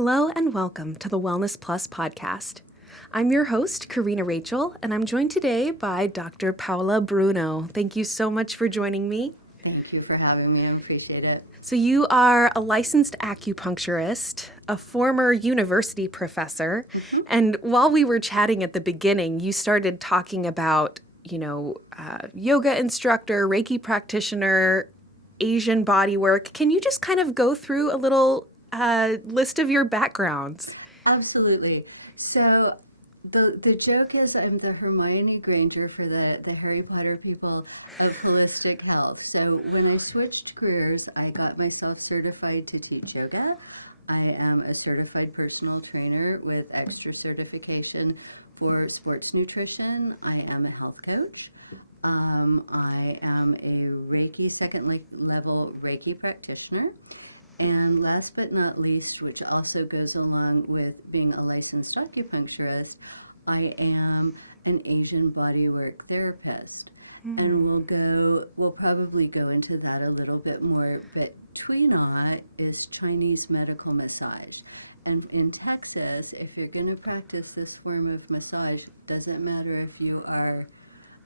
Hello and welcome to the Wellness Plus podcast. I'm your host, Corrina Rachel, and I'm joined today by Dr. Paula Bruno. Thank you so much for joining me. Thank you for having me. I appreciate it. So you are a licensed acupuncturist, a former university professor, and while we were chatting at the beginning, you started talking about, yoga instructor, Reiki practitioner, Asian bodywork. Can you just kind of go through a little list of your backgrounds? Absolutely. So the joke is I'm the Hermione Granger for the Harry Potter people of holistic health. So when I switched careers, I got myself certified to teach yoga. I am a certified personal trainer with extra certification for sports nutrition. I am a health coach. I am a Reiki, second level Reiki practitioner. And last but not least, which also goes along with being a licensed acupuncturist, I am an Asian bodywork therapist. And we'll probably go into that a little bit more, but Tui Na is Chinese medical massage. And in Texas, if you're going to practice this form of massage, doesn't matter if you are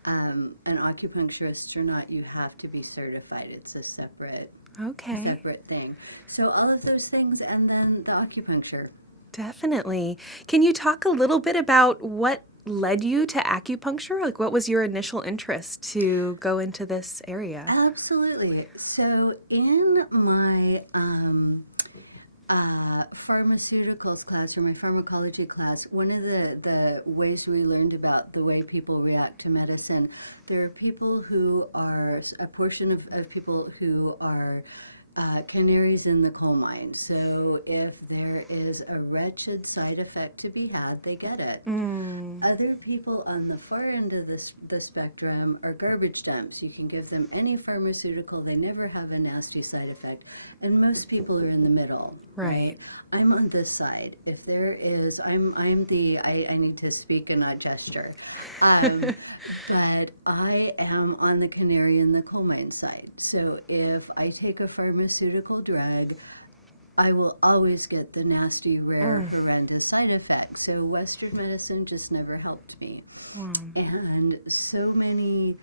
an acupuncturist or not, you have to be certified. It's a separate thing. So all of those things, and then the acupuncture. Definitely. Can you talk a little bit about what led you to acupuncture? Like, what was your initial interest to go into this area? Absolutely. So in my pharmaceuticals class, or my pharmacology class, one of the ways we learned about the way people react to medicine, there are people who are, a portion of people who are canaries in the coal mine. So if there is a wretched side effect to be had, they get it. Other people on the far end of the spectrum are garbage dumps. You can give them any pharmaceutical, they never have a nasty side effect. And most people are in the middle. Right. I'm on this side. If there is, I need to speak and not gesture. But I am on the canary in the coal mine side. So if I take a pharmaceutical drug, I will always get the nasty, rare, horrendous side effects. So Western medicine just never helped me. Wow. And so many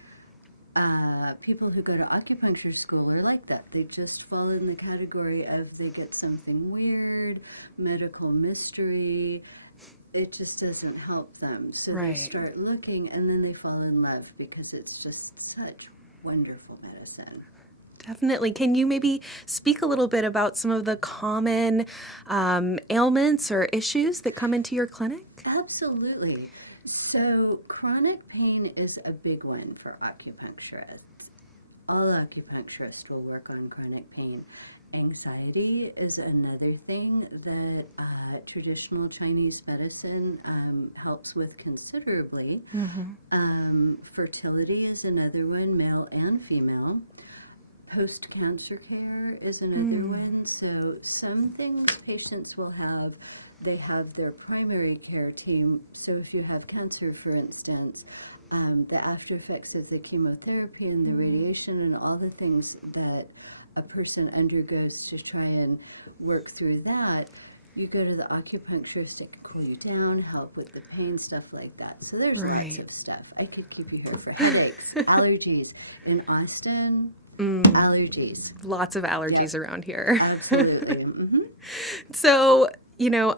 people who go to acupuncture school are like that. They just fall in the category of they get something weird, medical mystery. It just doesn't help them. So Right. They start looking, and then they fall in love because it's just such wonderful medicine. Definitely. Can you maybe speak a little bit about some of the common ailments or issues that come into your clinic? Absolutely. So chronic pain is a big one for acupuncturists. All acupuncturists will work on chronic pain. Anxiety is another thing that traditional Chinese medicine helps with considerably. Fertility is another one, male and female. Post-cancer care is another one. So some things patients will have, they have their primary care team. So if you have cancer, for instance, the after effects of the chemotherapy and the radiation and all the things that a person undergoes to try and work through that, you go to the acupuncturist to cool you down, help with the pain, stuff like that. So there's lots of stuff. I could keep you here for headaches, allergies. In Austin, allergies. Lots of allergies around here. Absolutely. So,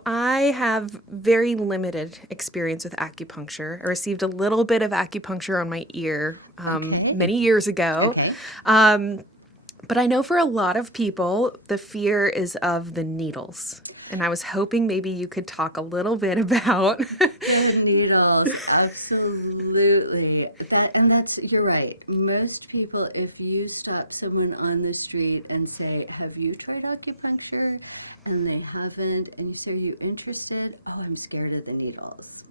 I have very limited experience with acupuncture. I received a little bit of acupuncture on my ear many years ago. Okay. But I know for a lot of people, the fear is of the needles. And I was hoping maybe you could talk a little bit about The needles, absolutely. You're right. Most people, if you stop someone on the street and say, "Have you tried acupuncture?" and they haven't, and you say, "Are you interested?" "Oh, I'm scared of the needles."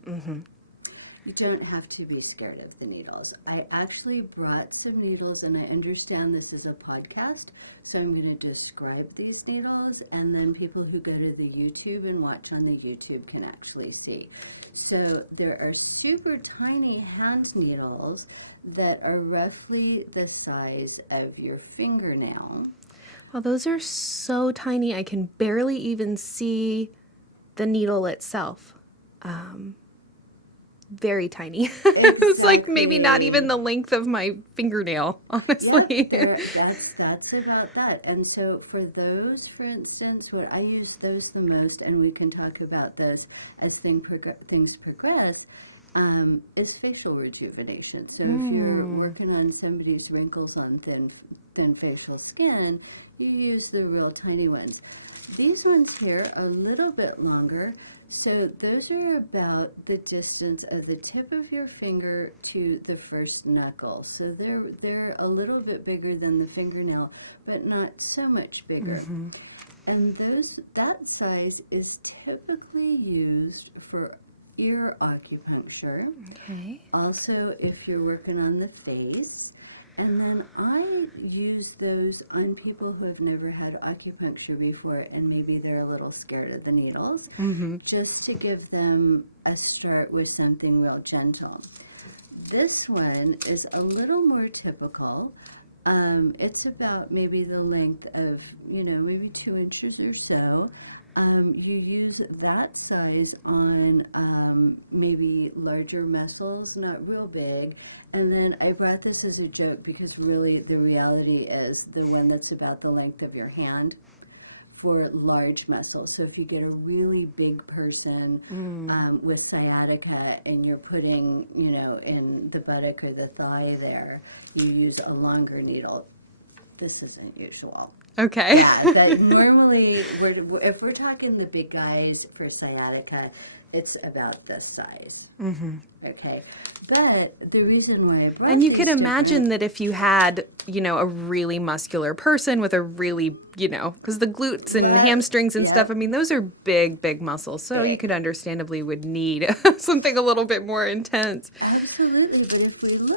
You don't have to be scared of the needles. I actually brought some needles, and I understand this is a podcast, so I'm going to describe these needles, and then people who go to the YouTube and watch on the YouTube can actually see. So there are super tiny hand needles that are roughly the size of your fingernail. Well, those are so tiny. I can barely even see the needle itself, very tiny. It's like maybe not even the length of my fingernail, honestly. That's about that. And so for those, for instance, what I use those the most, and we can talk about this as things progress, is facial rejuvenation. So if you're working on somebody's wrinkles on thin facial skin, you use the real tiny ones. These ones here are a little bit longer. So those are about the distance of the tip of your finger to the first knuckle. So they're a little bit bigger than the fingernail, but not so much bigger. Mm-hmm. And that size is typically used for ear acupuncture. Okay. Also, if you're working on the face. And then I use those on people who have never had acupuncture before, and maybe they're a little scared of the needles, just to give them a start with something real gentle. This one is a little more typical. It's about maybe the length of, maybe 2 inches or so. You use that size on maybe larger muscles, not real big. And then I brought this as a joke because really the reality is the one that's about the length of your hand for large muscles. So if you get a really big person with sciatica and you're putting, in the buttock or the thigh there, you use a longer needle. This isn't usual. Okay. Yeah, that normally, if we're talking the big guys for sciatica, it's about this size. Mm-hmm. Okay. But the reason why I brought And you could imagine that if you had, a really muscular person with a really, because the glutes and hamstrings and stuff, I mean, those are big, big muscles. So you could understandably would need something a little bit more intense. Absolutely.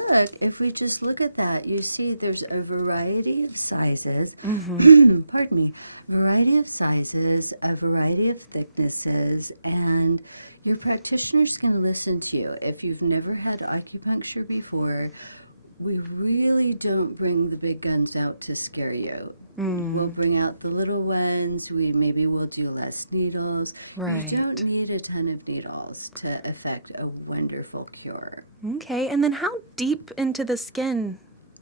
But if we just look at that, you see there's a variety of sizes. Mm-hmm. Pardon me. Variety of sizes, a variety of thicknesses, and your practitioner's going to listen to you. If you've never had acupuncture before, we really don't bring the big guns out to scare you. We'll bring out the little ones. Maybe we'll do less needles. Right. You don't need a ton of needles to effect a wonderful cure. Okay, and then how deep into the skin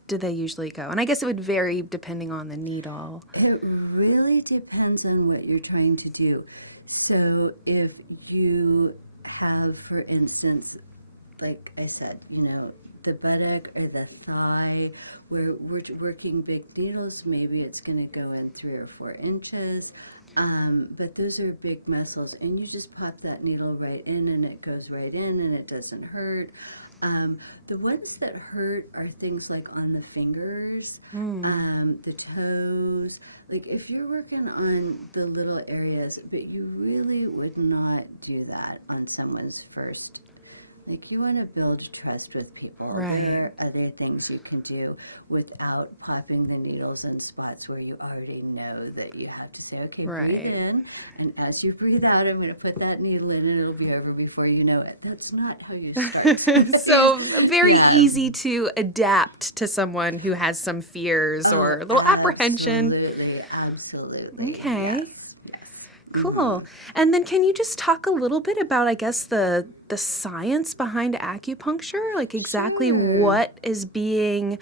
do they usually go? And I guess it would vary depending on the needle. It really depends on what you're trying to do. So if you have, for instance, like I said, the buttock or the thigh, where we're working big needles, maybe it's going to go in 3 or 4 inches. But those are big muscles, and you just pop that needle right in, and it goes right in, and it doesn't hurt. The ones that hurt are things like on the fingers, the toes. Like if you're working on the little areas, but you really would not do that on someone's first. Like you want to build trust with people. Right. There are other things you can do without popping the needles in spots where you already know that you have to say, okay, breathe in, and as you breathe out, I'm going to put that needle in and it'll be over before you know it. That's not how you start. So very easy to adapt to someone who has some fears or a little apprehension. Absolutely. Okay. Yes. Cool. Mm-hmm. And then can you just talk a little bit about, I guess, the science behind acupuncture? Like exactly what is being,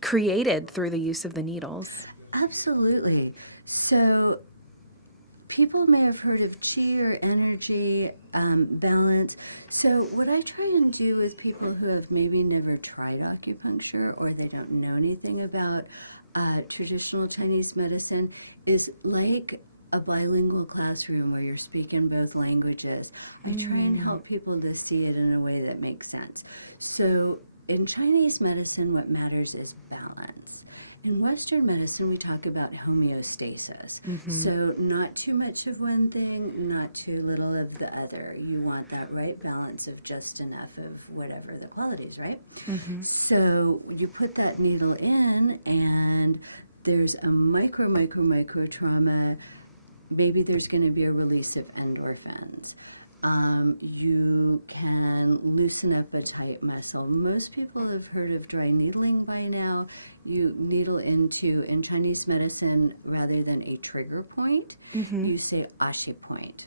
created through the use of the needles? Absolutely. So people may have heard of chi or energy, balance. So what I try and do with people who have maybe never tried acupuncture or they don't know anything about traditional Chinese medicine is like a bilingual classroom where you're speaking both languages. I try and help people to see it in a way that makes sense. So in Chinese medicine, what matters is balance. In Western medicine, we talk about homeostasis. Mm-hmm. So not too much of one thing, not too little of the other. You want that right balance of just enough of whatever the qualities, right? Mm-hmm. So you put that needle in, and there's a micro trauma. Maybe there's going to be a release of endorphins. You can loosen up a tight muscle. Most people have heard of dry needling by now. You needle into, in Chinese medicine, rather than a trigger point, you say ashi point.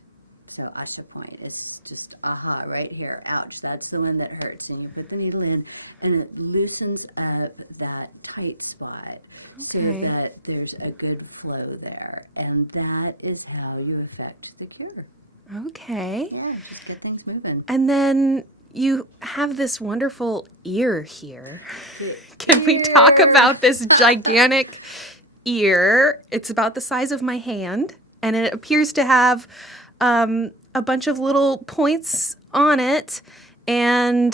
So ashi point is just, aha, right here, ouch, that's the one that hurts. And you put the needle in, and it loosens up that tight spot so that there's a good flow there. And that is how you affect the cure. Okay. Yeah, just get things moving. And then you have this wonderful ear here. Can we talk about this gigantic ear? It's about the size of my hand, and it appears to have a bunch of little points on it. And,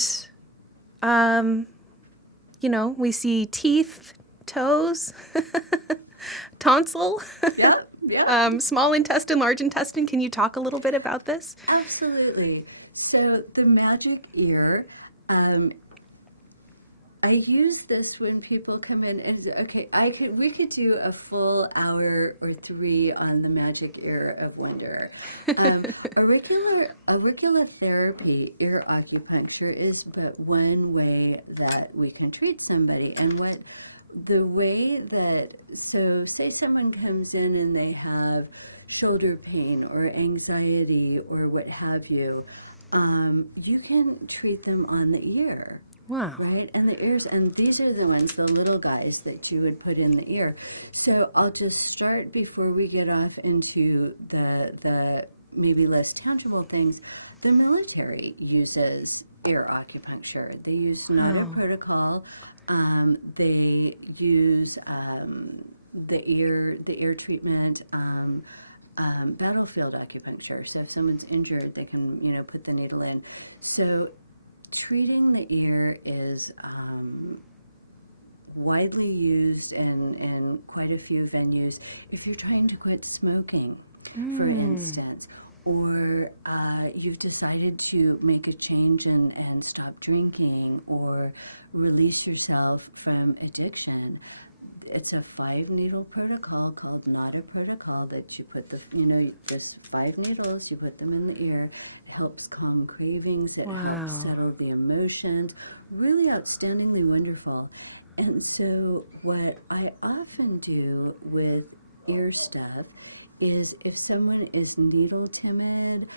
we see teeth, toes, tonsil. Yep, yep. Small intestine, large intestine. Can you talk a little bit about this? Absolutely. So the magic ear, I use this when people come in, and we could do a full hour or 3 on the magic ear of wonder. Auricular therapy, ear acupuncture, is but one way that we can treat somebody. And so say someone comes in and they have shoulder pain or anxiety or what have you, you can treat them on the ear. Wow. Right? And the ears, and these are the ones, the little guys that you would put in the ear. So I'll just start before we get off into the maybe less tangible things. The military uses ear acupuncture. They use NADA protocol. They use the ear treatment, battlefield acupuncture. So if someone's injured, they can put the needle in. So treating the ear is widely used in quite a few venues. If you're trying to quit smoking, for instance, or you've decided to make a change and stop drinking or release yourself from addiction, it's a 5-needle protocol called NADA protocol that you put just 5 needles, you put them in the ear. Helps calm cravings, it helps settle the emotions. Really outstandingly wonderful. And so what I often do with ear stuff is if someone is needle timid,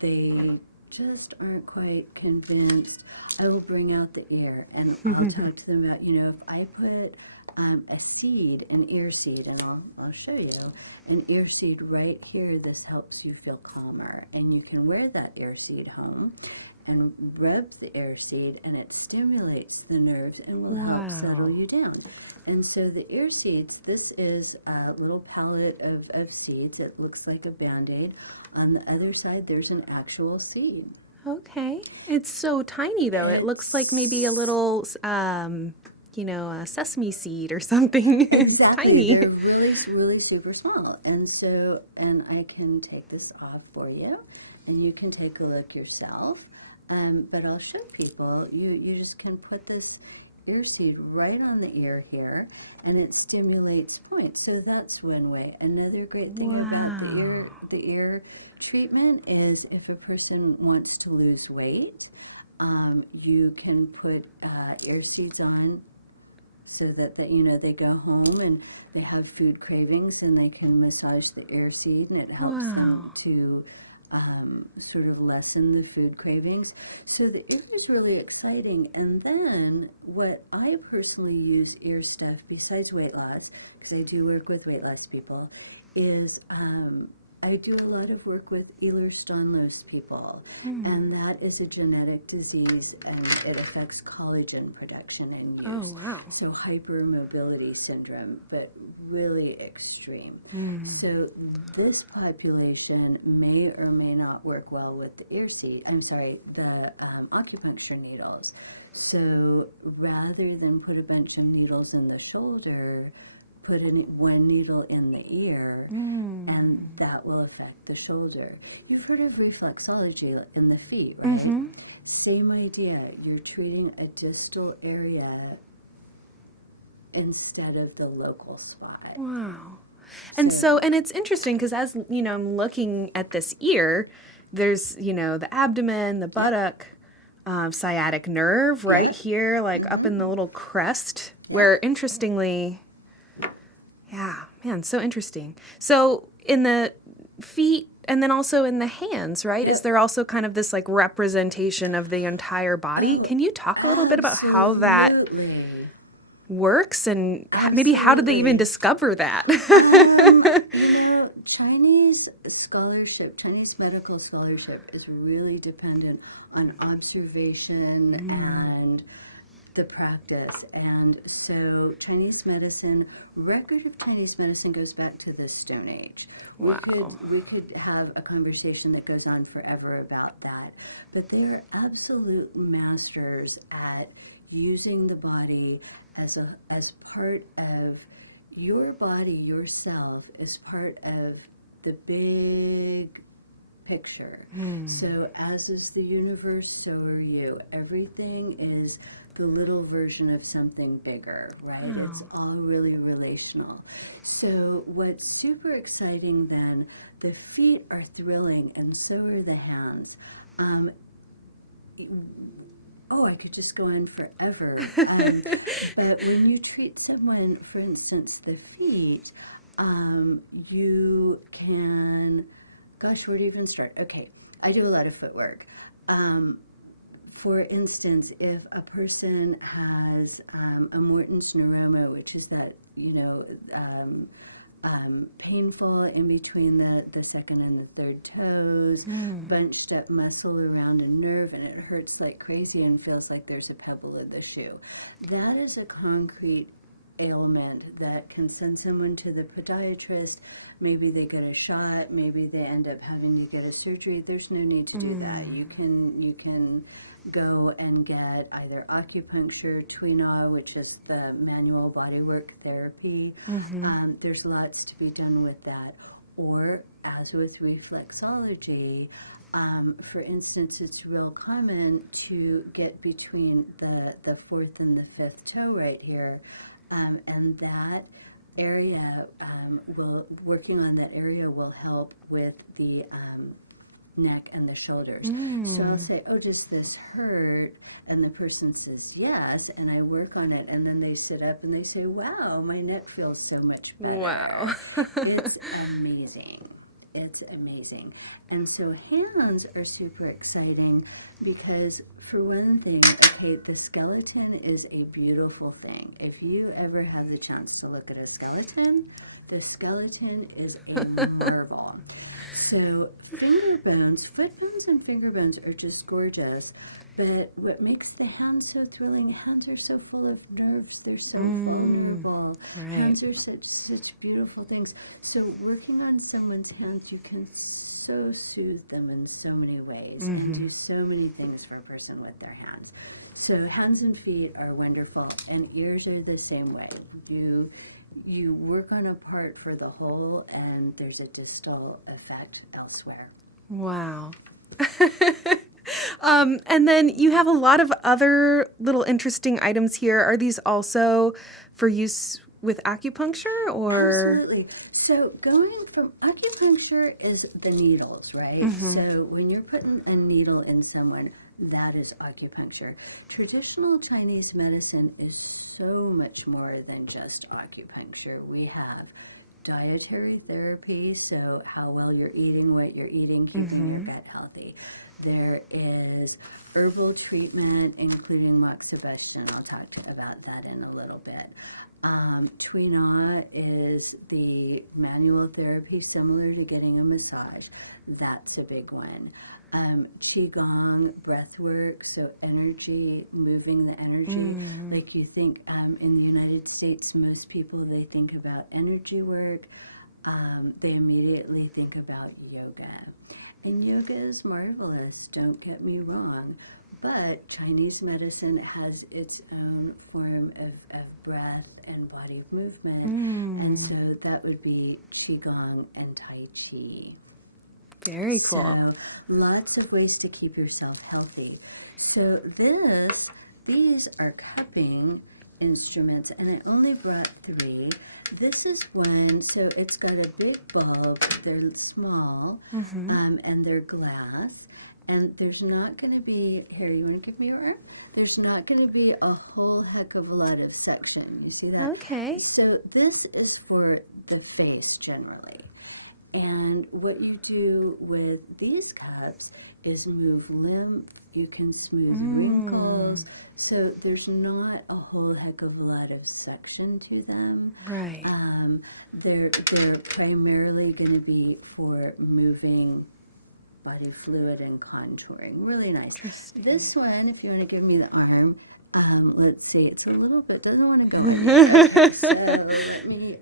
they just aren't quite convinced, I will bring out the ear and I'll talk to them about, if I put a seed, an ear seed, and I'll show you, an ear seed right here, this helps you feel calmer. And you can wear that ear seed home and rub the ear seed, and it stimulates the nerves and will help settle you down. And so the ear seeds, this is a little palette of seeds. It looks like a Band-Aid. On the other side, there's an actual seed. Okay. It's so tiny, though. It looks like maybe a little, a sesame seed or something. It's Exactly. tiny. They're really, really super small. And I can take this off for you, and you can take a look yourself. But I'll show people, you just can put this ear seed right on the ear here, and it stimulates points. So that's one way. Another great thing about the ear treatment is if a person wants to lose weight, you can put ear seeds on so that they go home and they have food cravings, and they can massage the ear seed, and it helps them to sort of lessen the food cravings. So the ear is really exciting. And then what I personally use ear stuff, besides weight loss, because I do work with weight loss people, is I do a lot of work with Ehlers-Danlos people, and that is a genetic disease, and it affects collagen production and use. Oh, wow. So hypermobility syndrome, but really extreme. So this population may or may not work well with the the acupuncture needles. So rather than put a bunch of needles in the shoulder, put one needle in the ear, and that will affect the shoulder. You've heard of reflexology in the feet, right? Same idea. You're treating a distal area instead of the local spot. Wow. And so it's interesting because as, I'm looking at this ear, there's, the abdomen, the buttock, sciatic nerve right here, like up in the little crest, where interestingly, yeah, man, so interesting. So in the feet and then also in the hands, right? Is there also kind of this like representation of the entire body? Can you talk a little bit about how that works and maybe how did they even discover that? Chinese scholarship, Chinese medical scholarship is really dependent on observation and the practice. And so Chinese medicine, record of Chinese medicine goes back to the Stone Age. Wow. We could have a conversation that goes on forever about that. But they are absolute masters at using the body as part of your body, yourself, is part of the big picture. So as is the universe, so are you. Everything is the little version of something bigger, right? Wow. It's all really relational. So what's super exciting then, the feet are thrilling and so are the hands. I could just go on forever. But when you treat someone, for instance, the feet, you can, gosh, where do you even start? Okay, I do a lot of footwork. For instance, if a person has a Morton's neuroma, which is that, painful in between the second and the third toes, bunched up muscle around a nerve, and it hurts like crazy and feels like there's a pebble in the shoe. That is a concrete ailment that can send someone to the podiatrist. Maybe they get a shot, maybe they end up having to get a surgery. There's no need to do that. You can go and get either acupuncture, Tui Na, which is the manual bodywork therapy. There's lots to be done with that. Or, as with reflexology, for instance, it's real common to get between the fourth and the fifth toe right here, and that area working on that area will help with the neck and the shoulders. So I'll say, does this hurt? And the person says yes, and I work on it, and then they sit up and they say, wow, my neck feels so much better. Wow. It's amazing. It's amazing. And so hands are super exciting because, for one thing, the skeleton is a beautiful thing. If you ever have the chance to look at a skeleton, the skeleton is a marvel. So finger bones, foot bones and finger bones are just gorgeous. But what makes the hands so thrilling, hands are so full of nerves, they're so vulnerable. Right. Hands are such beautiful things. So working on someone's hands, you can so soothe them in so many ways and do so many things for a person with their hands. So hands and feet are wonderful, and ears are the same way. You work on a part for the whole, and there's a distal effect elsewhere. Wow. And then you have a lot of other little interesting items here. Are these also for use with acupuncture, or? Absolutely. So going from acupuncture is the needles, right? So when you're putting a needle in someone, that is acupuncture. Traditional Chinese medicine is so much more than just acupuncture. We have dietary therapy, so how well you're eating, what you're eating, keeping your gut healthy. There is herbal treatment, including moxibustion. I'll talk about that in a little bit. Tui Na is the manual therapy, similar to getting a massage. That's a big one. Qigong, breath work, so energy, moving the energy. Like you think in the United States, most people, they think about energy work. They immediately think about yoga. And yoga is marvelous, don't get me wrong. But Chinese medicine has its own form of breath and body movement. And so that would be Qigong and Tai Chi. Very cool. So lots of ways to keep yourself healthy. So these are cupping instruments, and I only brought 3. This is one, so it's got a big bulb, they're small, and they're glass, and there's not going to be, here, you want to give me your arm? There's not going to be a whole heck of a lot of section, you see that? Okay. So this is for the face generally, and what you do with these cups is move lymph, you can smooth wrinkles, so there's not a whole heck of a lot of section to them. Right. They're primarily going to be for moving body fluid and contouring. Really nice. Interesting. This one, if you want to give me the arm, let's see, it's a little bit, doesn't want to go. So let me,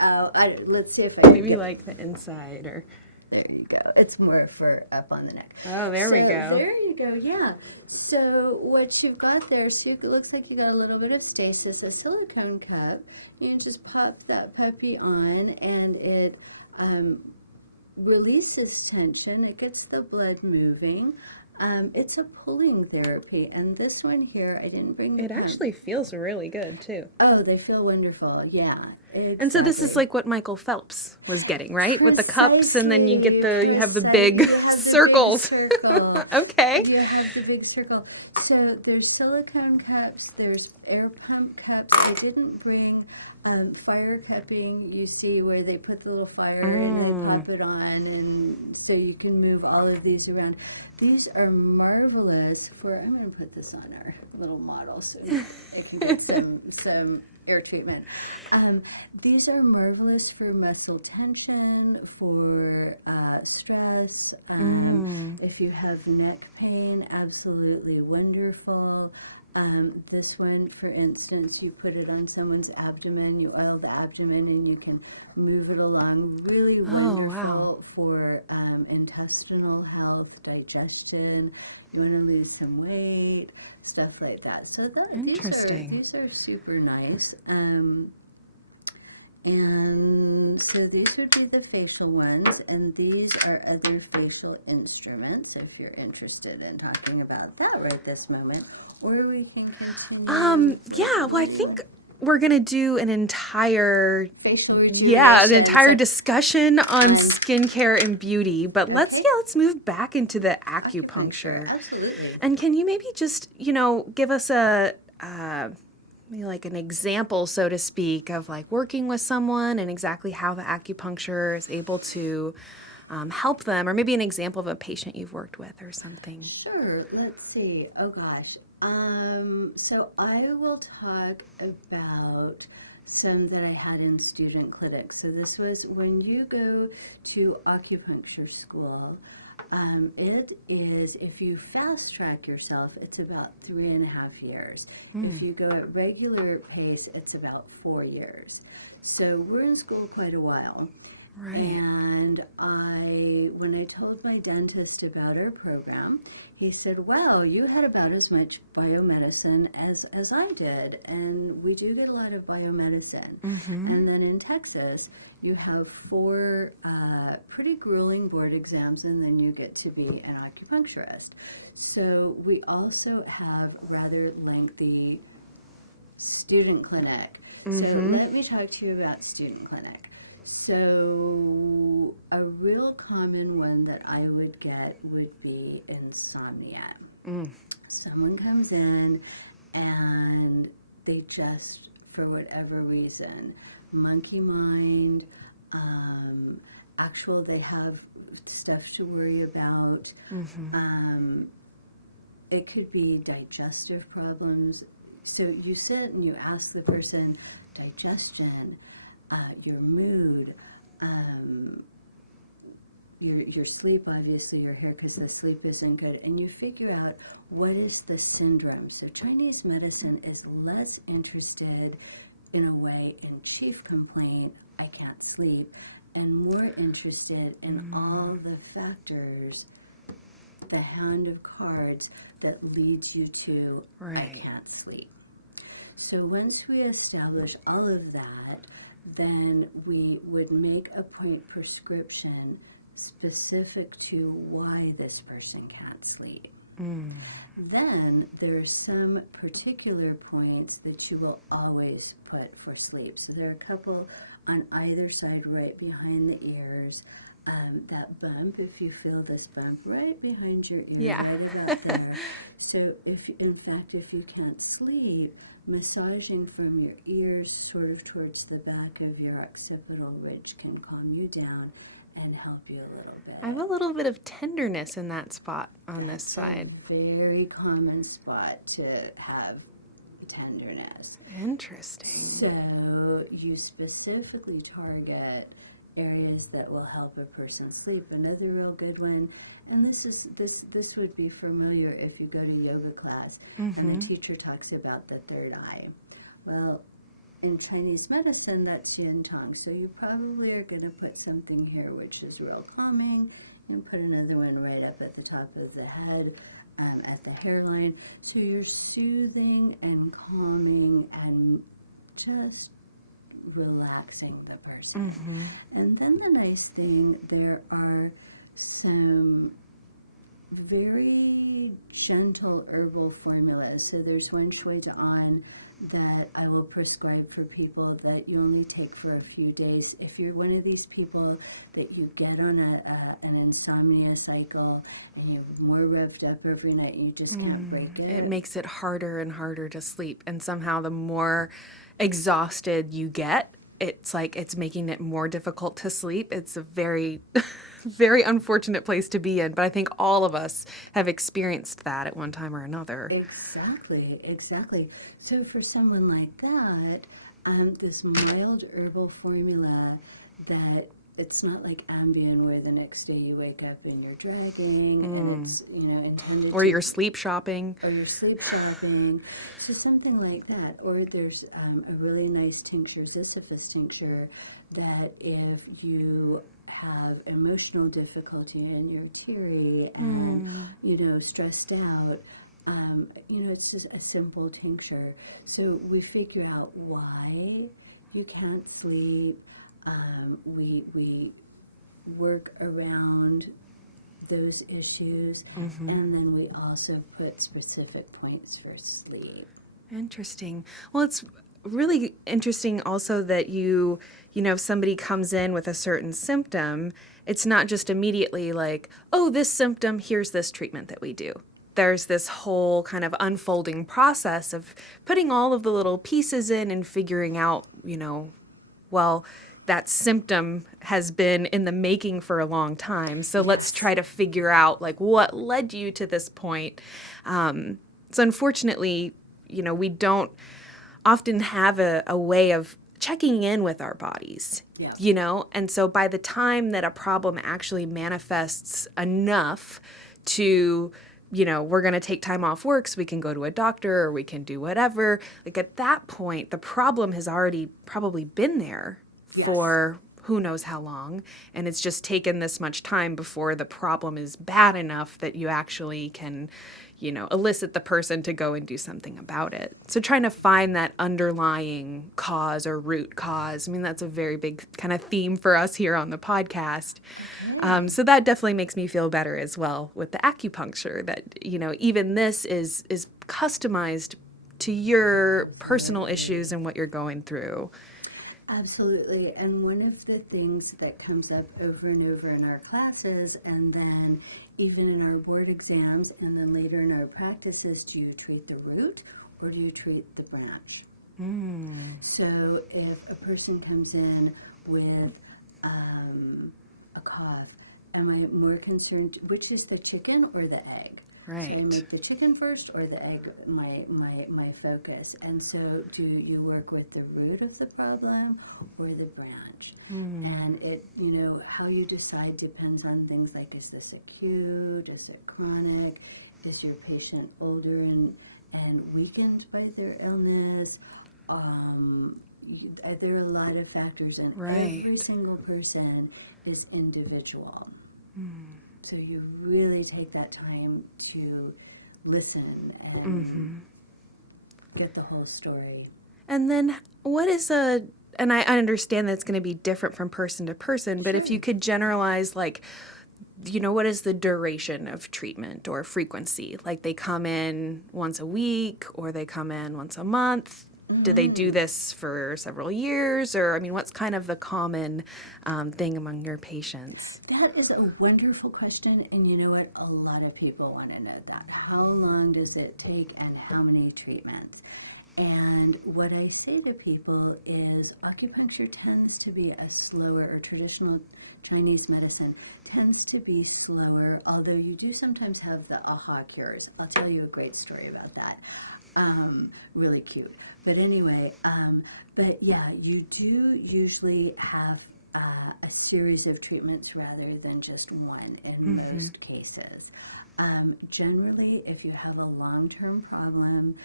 let's see if I can Maybe get, like the inside or... there you go. It's more for up on the neck. Oh, there we go. There you go, yeah. So what you've got there, so it looks like you got a little bit of stasis, a silicone cup. You can just pop that puppy on, and it releases tension. It gets the blood moving. It's a pulling therapy, and this one here, I didn't bring the It actually feels really good, too. Oh, they feel wonderful, yeah. Exactly. And so this is like what Michael Phelps was getting, right? With the cups, and then you get you have the big circles. Big circle. Okay. You have the big circle. So there's silicone cups, there's air pump cups. I didn't bring fire cupping. You see where they put the little fire and they pop it on, and so you can move all of these around. These are marvelous for, I'm going to put this on our little model so I can get some air treatment. These are marvelous for muscle tension, for stress. If you have neck pain, absolutely wonderful. This one, for instance, you put it on someone's abdomen, you oil the abdomen, and you can move it along. Really wonderful for intestinal health, digestion. You want to lose some weight, stuff like that. So interesting. These are super nice. And so these would be the facial ones, and these are other facial instruments, if you're interested in talking about that right this moment. Or we can continue. Yeah, well, I think we're going to do an entire Facial rejuvenation. Yeah, an entire discussion on skincare and beauty. But let's move back into the acupuncture. Absolutely. And can you maybe just, give us a maybe like an example, so to speak, of like working with someone and exactly how the acupuncture is able to help them, or maybe an example of a patient you've worked with or something. Sure. Let's see. Oh gosh. So I will talk about some that I had in student clinics. So this was when you go to acupuncture school. It is, if you fast track yourself, it's about 3.5 years. If you go at regular pace, it's about 4 years. So we're in school quite a while. Right. And when I told my dentist about our program, he said, "Wow, you had about as much biomedicine as I did." And we do get a lot of biomedicine. And then in Texas, you have 4 pretty grueling board exams, and then you get to be an acupuncturist. So we also have rather lengthy student clinic. So let me talk to you about student clinic. So a real common one that I would get would be insomnia. Someone comes in and they just, for whatever reason, monkey mind, they have stuff to worry about. It could be digestive problems. So you sit and you ask the person, digestion, your mood, your sleep, obviously your hair, because the sleep isn't good, and you figure out what is the syndrome. So Chinese medicine is less interested in a way in chief complaint, I can't sleep, and more interested in all the factors, the hand of cards that leads you to I can't sleep. So once we establish all of that, then we would make a point prescription specific to why this person can't sleep. Then there are some particular points that you will always put for sleep. So there are a couple on either side right behind the ears. That bump, if you feel this bump right behind your ear, right about there. So if you can't sleep, massaging from your ears sort of towards the back of your occipital ridge can calm you down and help you a little bit. I have a little bit of tenderness in that spot on this side. A very common spot to have tenderness. Interesting. So you specifically target areas that will help a person sleep. Another real good one, and this would be familiar if you go to yoga class and the teacher talks about the third eye. Well, in Chinese medicine, that's yin tong. So you probably are going to put something here which is real calming, and put another one right up at the top of the head, at the hairline. So you're soothing and calming and just relaxing the person. And then the nice thing, there are some very gentle herbal formulas. So there's one shui on that I will prescribe for people that you only take for a few days. If you're one of these people that you get on an insomnia cycle and you're more revved up every night and you just can't break it. It makes it harder and harder to sleep. And somehow the more exhausted you get, it's like it's making it more difficult to sleep. It's a very, very unfortunate place to be in. But I think all of us have experienced that at one time or another. Exactly. So for someone like that, this mild herbal formula that it's not like Ambien where the next day you wake up and you're dragging and it's, intended or you're sleep shopping. So something like that. Or there's a really nice tincture, Ziziphus tincture, that if you have emotional difficulty and you're teary and, stressed out, it's just a simple tincture. So we figure out why you can't sleep. We work around those issues, and then we also put specific points for sleep. Interesting. Well, it's really interesting also that if somebody comes in with a certain symptom, it's not just immediately like, oh, this symptom, here's this treatment that we do. There's this whole kind of unfolding process of putting all of the little pieces in and figuring out, that symptom has been in the making for a long time. So let's try to figure out what led you to this point. So unfortunately, we don't often have a way of checking in with our bodies, and so by the time that a problem actually manifests enough to, we're going to take time off work so we can go to a doctor or we can do whatever. At that point, the problem has already probably been there for who knows how long. And it's just taken this much time before the problem is bad enough that you actually can, elicit the person to go and do something about it. So trying to find that underlying cause or root cause, that's a very big kind of theme for us here on the podcast. So that definitely makes me feel better as well with the acupuncture that, even this is customized to your personal issues and what you're going through. Absolutely. And one of the things that comes up over and over in our classes, and then even in our board exams, and then later in our practices, do you treat the root or do you treat the branch? So if a person comes in with a cough, am I more concerned, which is the chicken or the egg? Right. So I make the chicken first or the egg my focus. And so do you work with the root of the problem or the branch? And it, how you decide depends on things like, is this acute? Is it chronic? Is your patient older and weakened by their illness? There are a lot of factors, and every single person is individual. So you really take that time to listen and get the whole story. And then what is and I understand that it's going to be different from person to person, but if you could generalize what is the duration of treatment or frequency? Like they come in once a week or they come in once a month? Do they do this for several years? Or, what's kind of the common thing among your patients? That is a wonderful question, and you know what? A lot of people want to know that. How long does it take and how many treatments? And what I say to people is acupuncture tends to be a slower, or traditional Chinese medicine tends to be slower, although you do sometimes have the aha cures. I'll tell you a great story about that. Really cute. But anyway, but yeah, you do usually have a series of treatments rather than just one in most cases. Generally, if you have a long-term problem,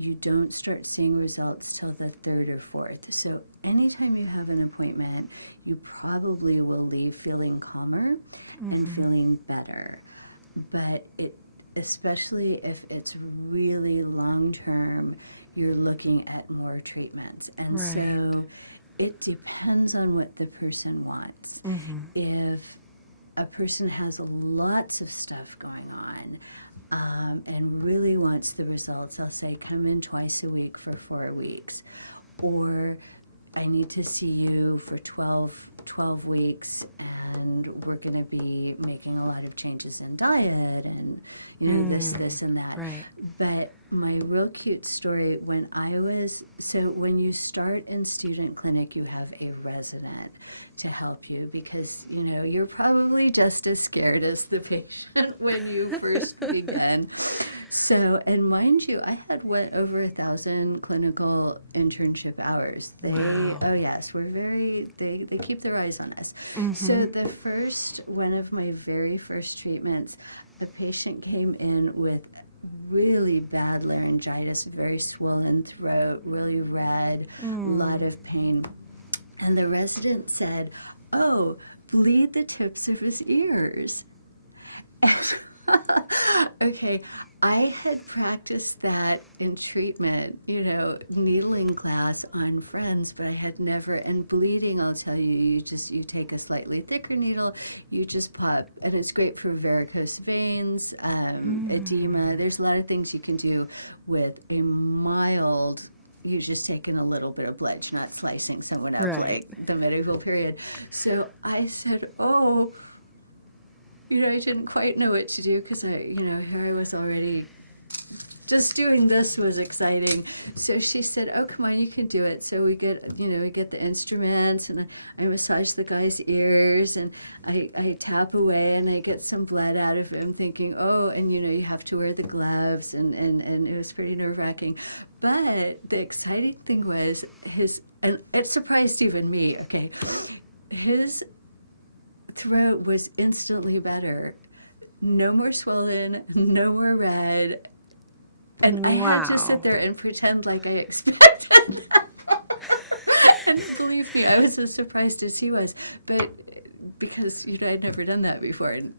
you don't start seeing results till the third or fourth. So anytime you have an appointment, you probably will leave feeling calmer and feeling better. But especially if it's really long-term, you're looking at more treatments. And so it depends on what the person wants. If a person has lots of stuff going on and really wants the results, I'll say come in twice a week for 4 weeks. Or I need to see you for 12 weeks, and we're going to be making a lot of changes in diet and this and that. Right. But my real cute story, when you start in student clinic, you have a resident to help you because, you're probably just as scared as the patient when you first begin. So, and mind you, I had went over 1,000 clinical internship hours. Wow. Oh yes, they keep their eyes on us. So one of my very first treatments, the patient came in with really bad laryngitis, very swollen throat, really red, a lot of pain. And the resident said, "Oh, bleed the tips of his ears." Okay, I had practiced that in treatment, needling class on friends, but I had never, and bleeding, I'll tell you, you take a slightly thicker needle, you just pop, and it's great for varicose veins, edema. There's a lot of things you can do with a mild, you just taking a little bit of blood, you're not slicing someone up like the medieval period. So I said, I didn't quite know what to do because here I was already just doing this was exciting. So she said, "Oh, come on, you can do it." So we get the instruments, and I massage the guy's ears, and I tap away, and I get some blood out of him, thinking, and you have to wear the gloves, and it was pretty nerve-wracking. But the exciting thing was and it surprised even me. Okay, his throat was instantly better. No more swollen, no more red. And I had to sit there and pretend like I expected that. And believe me, I was as surprised as he was. But because I'd never done that before. And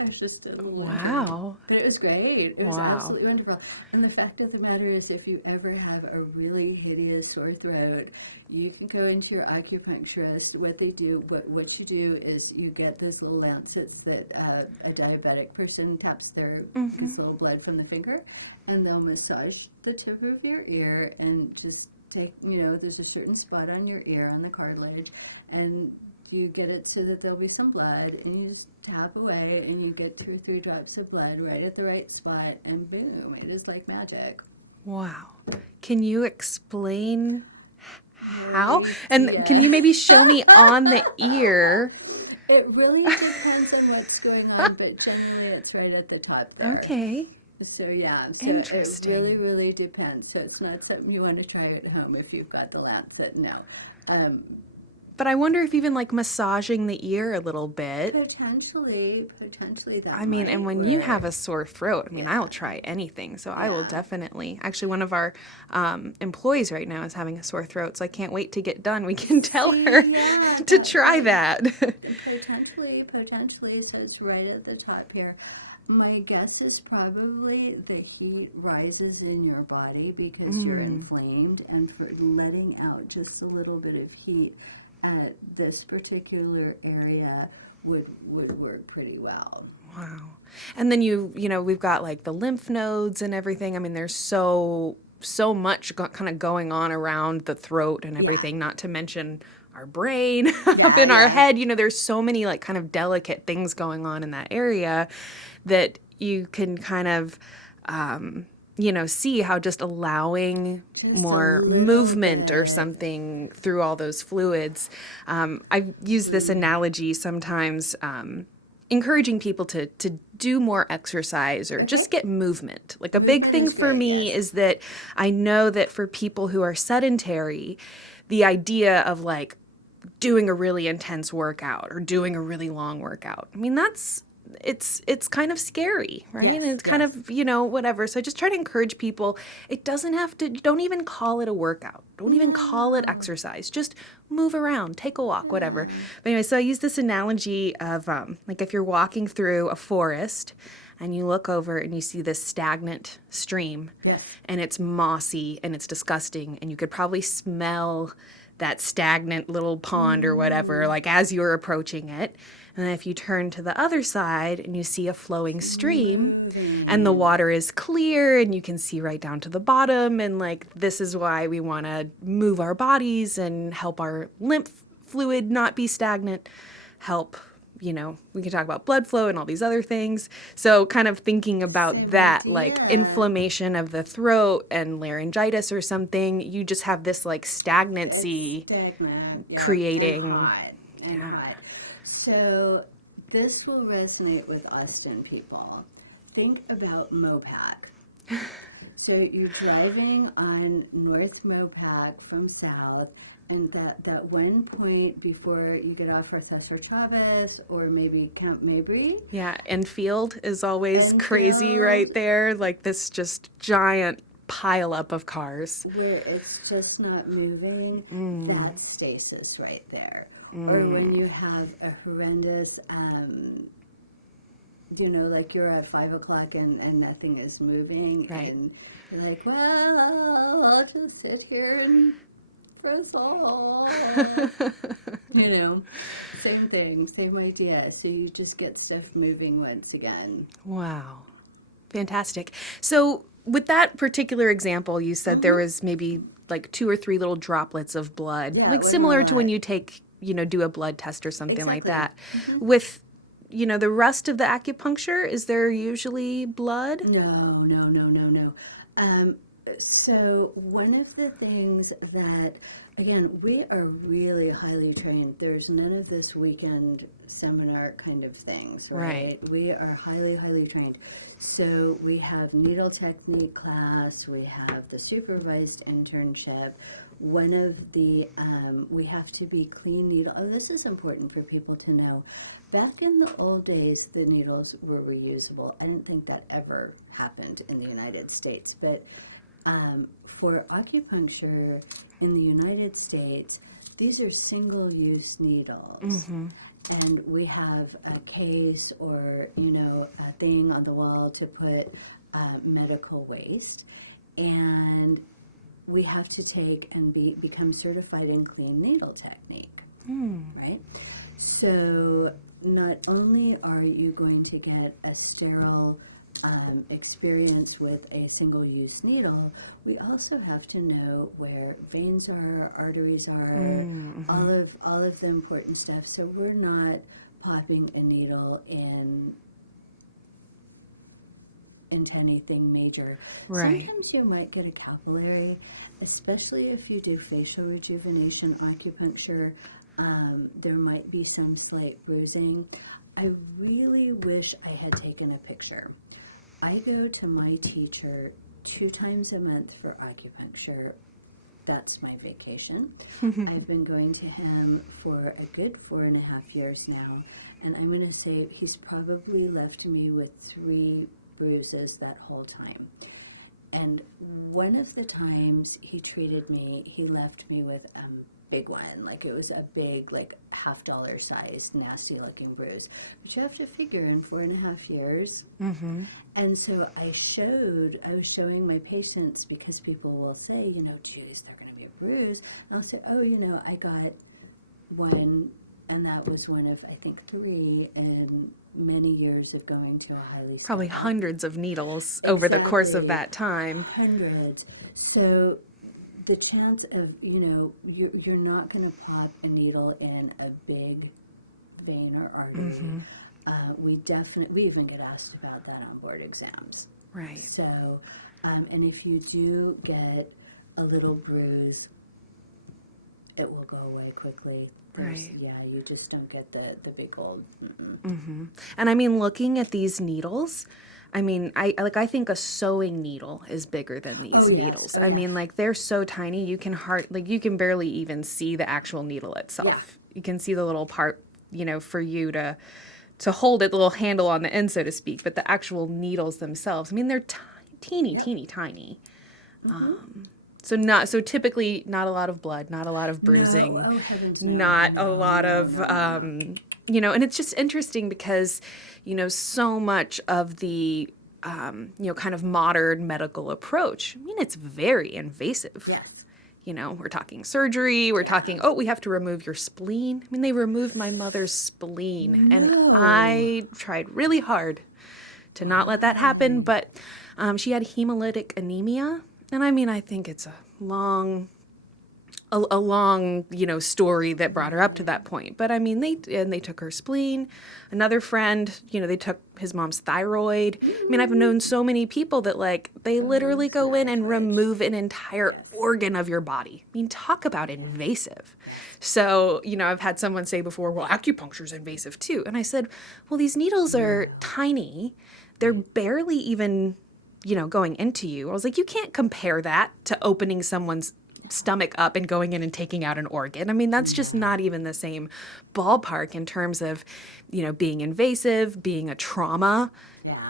I was just a little Wow. But it was great. It was absolutely wonderful. And the fact of the matter is, if you ever have a really hideous sore throat, you can go into your acupuncturist. What you do is you get those little lancets that a diabetic person taps this little blood from the finger, and they'll massage the tip of your ear and just take, there's a certain spot on your ear on the cartilage, and you get it so that there'll be some blood, and you just tap away, and you get 2 or 3 drops of blood right at the right spot, and boom, it is like magic. Wow. Can you explain how? And can you maybe show me on the ear? It really depends on what's going on, but generally it's right at the top there. Okay. So Interesting. It really, really depends. So it's not something you want to try at home if you've got the lancet. No. But I wonder if even like massaging the ear a little bit. Potentially that. And when you have a sore throat, I'll try anything. So I will definitely. Actually, one of our employees right now is having a sore throat, so I can't wait to get done. We can tell her to try that. Potentially. So it's right at the top here. My guess is probably the heat rises in your body because you're inflamed, and for letting out just a little bit of heat at this particular area would work pretty well. Wow. And then we've got like the lymph nodes and everything. I mean, there's so much kind of going on around the throat and everything, not to mention our brain up in our head. There's so many like kind of delicate things going on in that area that you can kind of, see how just allowing more movement or something through all those fluids. I use this analogy sometimes, encouraging people to do more exercise or just get movement. Like a big thing for me is that I know that for people who are sedentary, the idea of like doing a really intense workout or doing a really long workout, I mean, it's kind of scary, right? And it's kind of, whatever. So I just try to encourage people, it doesn't have to, don't even call it a workout. Don't even call it exercise. Just move around, take a walk, whatever. But anyway, so I use this analogy of like if you're walking through a forest and you look over and you see this stagnant stream and it's mossy and it's disgusting and you could probably smell that stagnant little pond or whatever, like as you're approaching it. And then if you turn to the other side and you see a flowing stream and the water is clear and you can see right down to the bottom, and like this is why we want to move our bodies and help our lymph fluid not be stagnant, help, we can talk about blood flow and all these other things. So kind of thinking about that, like inflammation of the throat and laryngitis or something, you just have this like stagnancy creating. And hot. So this will resonate with Austin people. Think about Mopac. So you're driving on North Mopac from south, and that one point before you get off for Cesar Chavez or maybe Camp Mabry. Yeah, Enfield is always crazy right there, like this just giant pile up of cars. Where it's just not moving, that's stasis right there. Or when you have a horrendous, like you're at 5 o'clock and nothing is moving. Right. And you're like, well, I'll just sit here and frizzle. Same thing, same idea. So you just get stuff moving once again. Wow. Fantastic. So with that particular example, you said there was maybe like 2 or 3 little droplets of blood, like similar to when you take, do a blood test or something like that. With, the rest of the acupuncture, is there usually blood? No. So one of the things that, again, we are really highly trained. There's none of this weekend seminar kind of things, right? We are highly, highly trained. So we have needle technique class, we have the supervised internship. One of the, we have to be clean needle. Oh, this is important for people to know. Back in the old days, the needles were reusable. I don't think that ever happened in the United States, but for acupuncture in the United States, these are single-use needles. And we have a case or, a thing on the wall to put medical waste. And we have to take and become certified in clean needle technique, right? So not only are you going to get a sterile experience with a single-use needle, we also have to know where veins are, arteries are, all of the important stuff. So we're not popping a needle into anything major. Right. Sometimes you might get a capillary, especially if you do facial rejuvenation acupuncture. There might be some slight bruising. I really wish I had taken a picture. I go to my teacher 2 times a month for acupuncture. That's my vacation. I've been going to him for a good 4.5 years now, and I'm going to say he's probably left me with 3 bruises that whole time. And one of the times he treated me, he left me with a big one. Like it was a big, like $50 size, nasty looking bruise. But you have to figure in 4.5 years. And so I was showing my patients, because people will say, geez, they're going to be a bruise. And I'll say, I got one And that was one of, I think, 3 in many years of going to a highly Probably specialized. hundreds of needles over the course of Exactly. that time. Hundreds. So the chance of, you're not going to pop a needle in a big vein or artery. We even get asked about that on board exams. Right. So, and if you do get a little bruise, it will go away quickly. Right. Yeah, you just don't get the big old. And I mean, looking at these needles, I mean, I think a sewing needle is bigger than these needles. I mean, like, they're so tiny, you can barely even see the actual needle itself. Yeah. You can see the little part, for you to hold it, the little handle on the end, so to speak. But the actual needles themselves, I mean, they're teeny, teeny, tiny. So typically not a lot of blood, not a lot of bruising, No. Oh, heavens, no. not a lot of, and it's just interesting because, so much of the, kind of modern medical approach, I mean, it's very invasive. Yes. We're talking surgery, we're talking, we have to remove your spleen. I mean, they removed my mother's spleen, and I tried really hard to not let that happen, but she had hemolytic anemia. And I mean, I think it's a long, story that brought her up to that point. But I mean, they took her spleen. Another friend, they took his mom's thyroid. I mean, I've known so many people that, like, they literally go in and remove an entire organ of your body. I mean, talk about invasive. So, I've had someone say before, well, acupuncture is invasive too. And I said, well, these needles are tiny. They're barely even going into you. I was like, you can't compare that to opening someone's stomach up and going in and taking out an organ. I mean, that's just not even the same ballpark in terms of, being invasive, being a trauma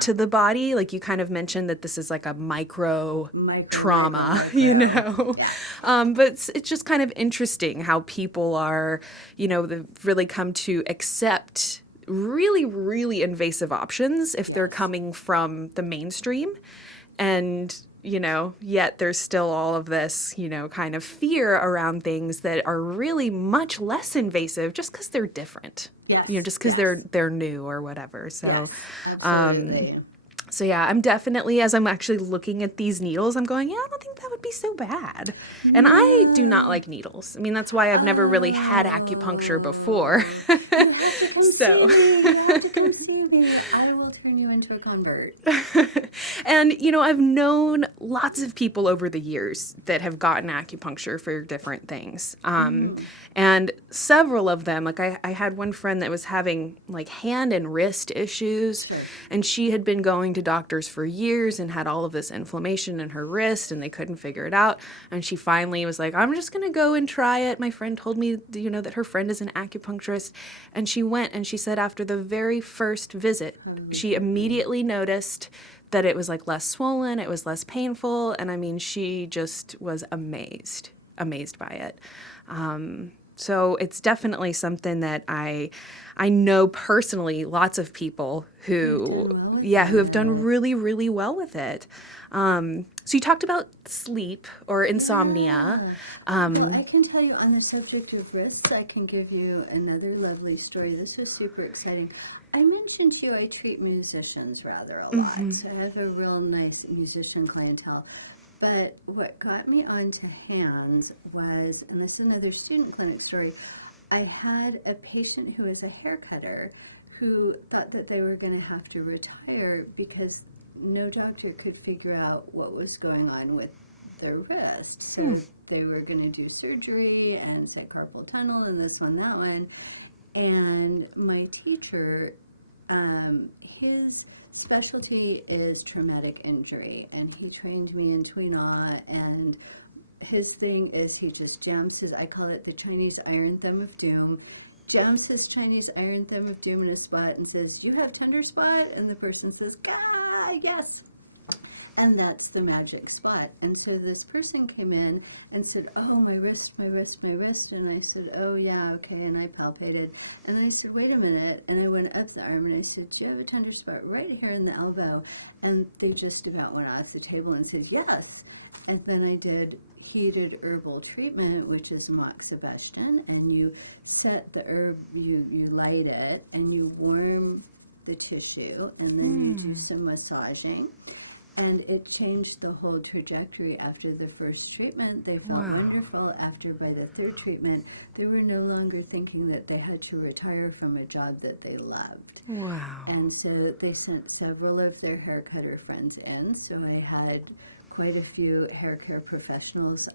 to the body. Like, you kind of mentioned that this is like a micro trauma, Yeah. But it's just kind of interesting how people are, they've really come to accept really, really invasive options if they're coming from the mainstream. And, yet there's still all of this, kind of fear around things that are really much less invasive just because they're different. Yes. Just because they're new or whatever. So, Yes, absolutely. So yeah, I'm definitely, as I'm actually looking at these needles, I'm going, I don't think that would be so bad. And I do not like needles. I mean, that's why I've never really had acupuncture before. You have to come So. see me. You have to come see me. I will turn you into a convert. And, I've known lots of people over the years that have gotten acupuncture for different things. And several of them, like I had one friend that was having like hand and wrist issues. Sure. And she had been going to doctors for years and had all of this inflammation in her wrist and they couldn't figure it out. And she finally was like, I'm just going to go and try it. My friend told me, that her friend is an acupuncturist. And she went and she said after the very first visit, she immediately noticed that it was like less swollen, it was less painful. And I mean, she just was amazed by it. So it's definitely something that I know personally lots of people who have done really, really well with it. So you talked about sleep or insomnia. Well, I can tell you on the subject of wrists, I can give you another lovely story. This is super exciting. I mentioned to you I treat musicians rather a lot, so I have a real nice musician clientele. But what got me onto hands was, and this is another student clinic story, I had a patient who was a hair cutter who thought that they were going to have to retire because no doctor could figure out what was going on with their wrist. So they were going to do surgery and say carpal tunnel and this one, that one. And my teacher, his specialty is traumatic injury, and he trained me in Tui Na, and his thing is he just jams his, I call it the Chinese iron thumb of doom, jams his Chinese iron thumb of doom in a spot and says, you have tender spot? And the person says, yes. And that's the magic spot. And so this person came in and said, oh, my wrist, my wrist, my wrist. And I said, oh, yeah, okay. And I palpated. And then I said, wait a minute. And I went up the arm and I said, do you have a tender spot right here in the elbow? And they just about went off the table and said, yes. And then I did heated herbal treatment, which is moxibustion, and you set the herb, you light it, and you warm the tissue, and then you do some massaging. And it changed the whole trajectory after the first treatment. They felt wonderful. After, by the third treatment, they were no longer thinking that they had to retire from a job that they loved. Wow. And so they sent several of their hair cutter friends in. So I had quite a few hair care professionals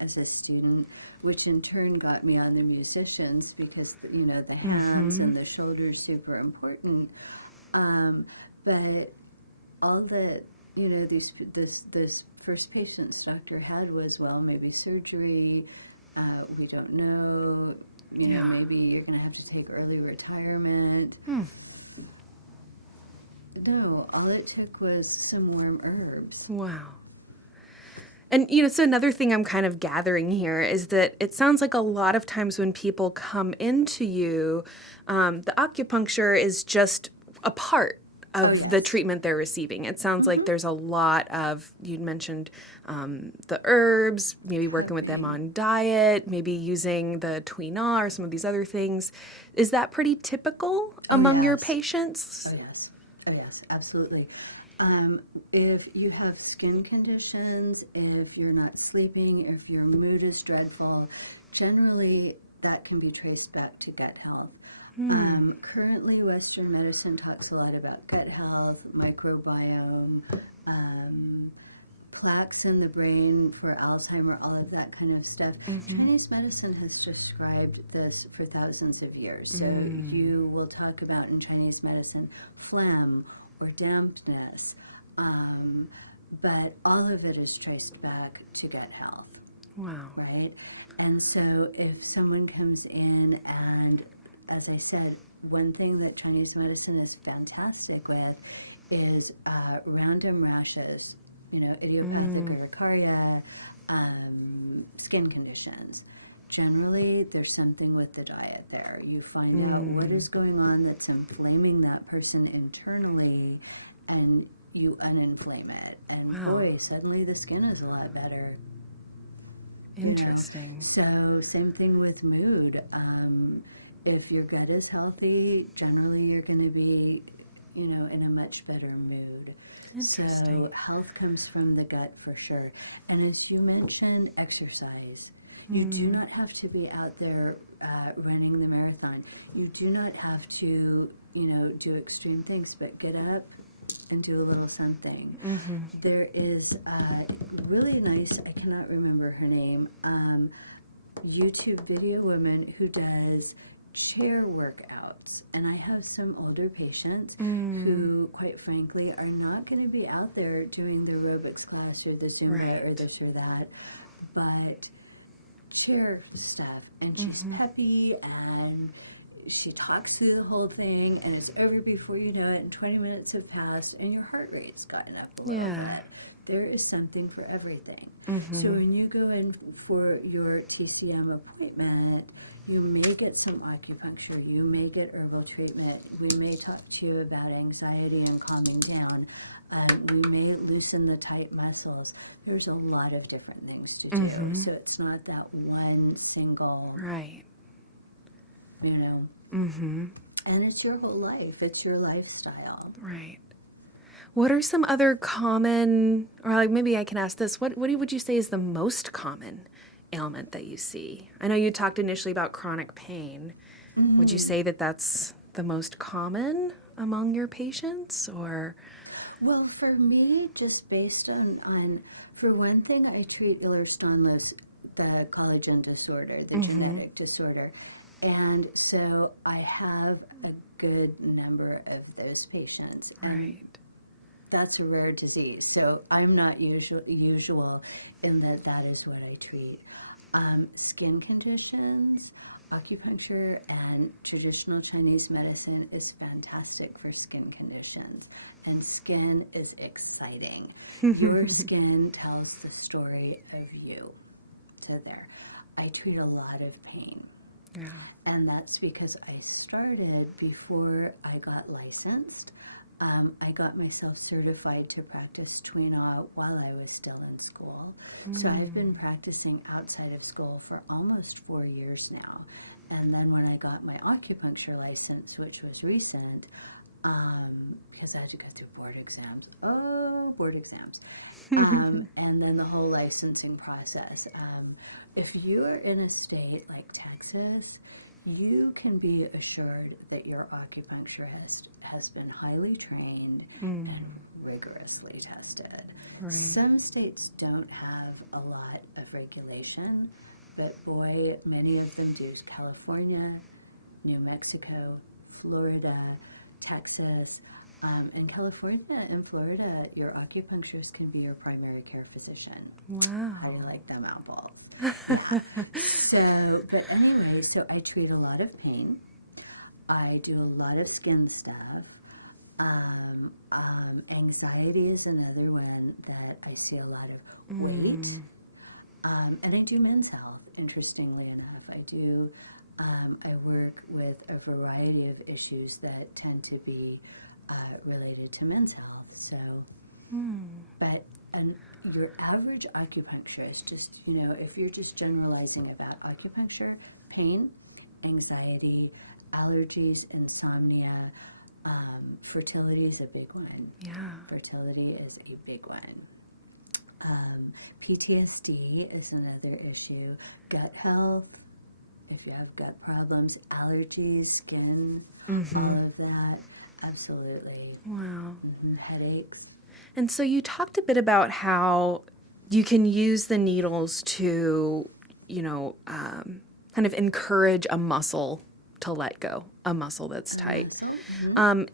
as a student, which in turn got me on the musicians because, you know, the hands and the shoulders super important. But all that, you know, this first patient's doctor had was, well, maybe surgery, we don't know, you know, maybe you're going to have to take early retirement. No, all it took was some warm herbs. Wow. And, you know, so another thing I'm kind of gathering here is that it sounds like a lot of times when people come into you, the acupuncture is just a part of the treatment they're receiving. It sounds like there's a lot of, you mentioned the herbs, maybe working with them on diet, maybe using the Tui Na or some of these other things. Is that pretty typical among your patients? Oh, yes, absolutely. If you have skin conditions, if you're not sleeping, if your mood is dreadful, generally that can be traced back to gut health. Currently, Western medicine talks a lot about gut health, microbiome, plaques in the brain for Alzheimer, all of that kind of stuff. Chinese medicine has described this for thousands of years. So you will talk about in Chinese medicine phlegm or dampness, but all of it is traced back to gut health. Wow. Right? And so if someone comes in and, as I said, one thing that Chinese medicine is fantastic with is random rashes, you know, idiopathic urticaria, skin conditions. Generally, there's something with the diet there. You find out what is going on that's inflaming that person internally, and you uninflame it. And boy, suddenly the skin is a lot better. Interesting. You know? So same thing with mood. If your gut is healthy, generally you're going to be, you know, in a much better mood. Interesting. So health comes from the gut for sure. And as you mentioned, exercise. You do not have to be out there running the marathon. You do not have to, you know, do extreme things, but get up and do a little something. There is a really nice, I cannot remember her name, YouTube video woman who does chair workouts. And I have some older patients who, quite frankly, are not going to be out there doing the aerobics class or the Zumba or this or that, but chair stuff, and she's peppy, and she talks through the whole thing, and it's over before you know it, and 20 minutes have passed, and your heart rate's gotten up a little bit. There is something for everything. So when you go in for your TCM appointment, you may get some acupuncture, you may get herbal treatment, we may talk to you about anxiety and calming down, we may loosen the tight muscles. There's a lot of different things to do. So it's not that one single, you know. And it's your whole life. It's your lifestyle. Right. What are some other common, or like maybe I can ask this, what would you say is the most common ailment that you see? I know you talked initially about chronic pain. Would you say that that's the most common among your patients, or? Well, for me, just based on for one thing, I treat Ehlers-Danlos, the collagen disorder, the genetic disorder. And so I have a good number of those patients. And that's a rare disease. So I'm not usual in that is what I treat. Skin conditions, acupuncture, and traditional Chinese medicine is fantastic for skin conditions. And skin is exciting. Your skin tells the story of you. So there. I treat a lot of pain. And that's because I started before I got licensed. I got myself certified to practice Tui Na while I was still in school. So I've been practicing outside of school for almost 4 years now. And then when I got my acupuncture license, which was recent, because I had to go through board exams. And then the whole licensing process. If you are in a state like Texas, you can be assured that your acupuncturist has been highly trained and rigorously tested. Right. Some states don't have a lot of regulation, but boy, many of them do. California, New Mexico, Florida, Texas. In California and Florida, your acupuncturist can be your primary care physician. Wow. How do you like them apples? But anyway, so I treat a lot of pain. I do a lot of skin stuff. Anxiety is another one that I see a lot of weight. And I do men's health, interestingly enough. I work with a variety of issues that tend to be related to men's health. So, but your average acupuncturist, just, if you're just generalizing about acupuncture, pain, anxiety, allergies, insomnia, fertility is a big one. Yeah. Fertility is a big one. PTSD is another issue. Gut health, if you have gut problems, allergies, skin, all of that. Absolutely. Wow. Headaches. And so you talked a bit about how you can use the needles to, kind of encourage a muscle to let go, a muscle that's tight.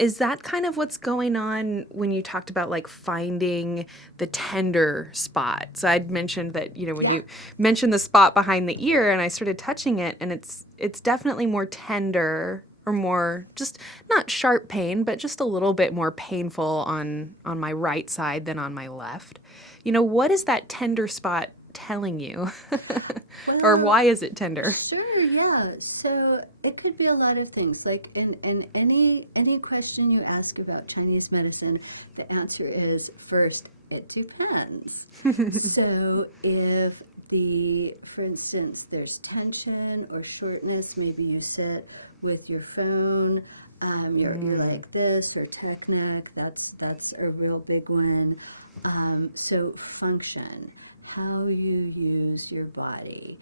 Is that kind of what's going on when you talked about like finding the tender spot? So I'd mentioned that, when you mentioned the spot behind the ear and I started touching it, and it's definitely more tender, or more just not sharp pain, but just a little bit more painful on my right side than on my left. What is that tender spot telling you? Or why is it tender? Sure, yeah. So it could be a lot of things. Like in any question you ask about Chinese medicine, the answer is, first, it depends. So if for instance, there's tension or shortness, maybe you sit with your phone, you're like this, or tech neck, that's a real big one. So function, how you use your body,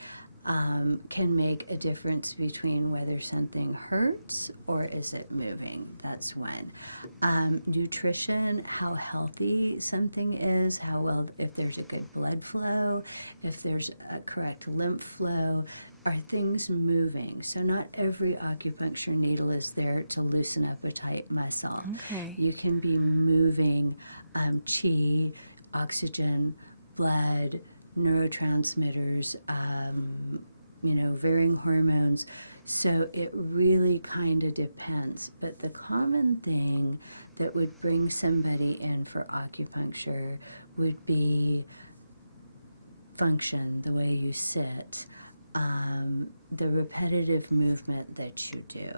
can make a difference between whether something hurts or is it moving. That's one. Nutrition, how healthy something is, how well, if there's a good blood flow, if there's a correct lymph flow, are things moving? So not every acupuncture needle is there to loosen up a tight muscle. Okay. You can be moving qi, oxygen, blood, neurotransmitters, varying hormones. So it really kind of depends. But the common thing that would bring somebody in for acupuncture would be function, the way you sit, the repetitive movement that you do.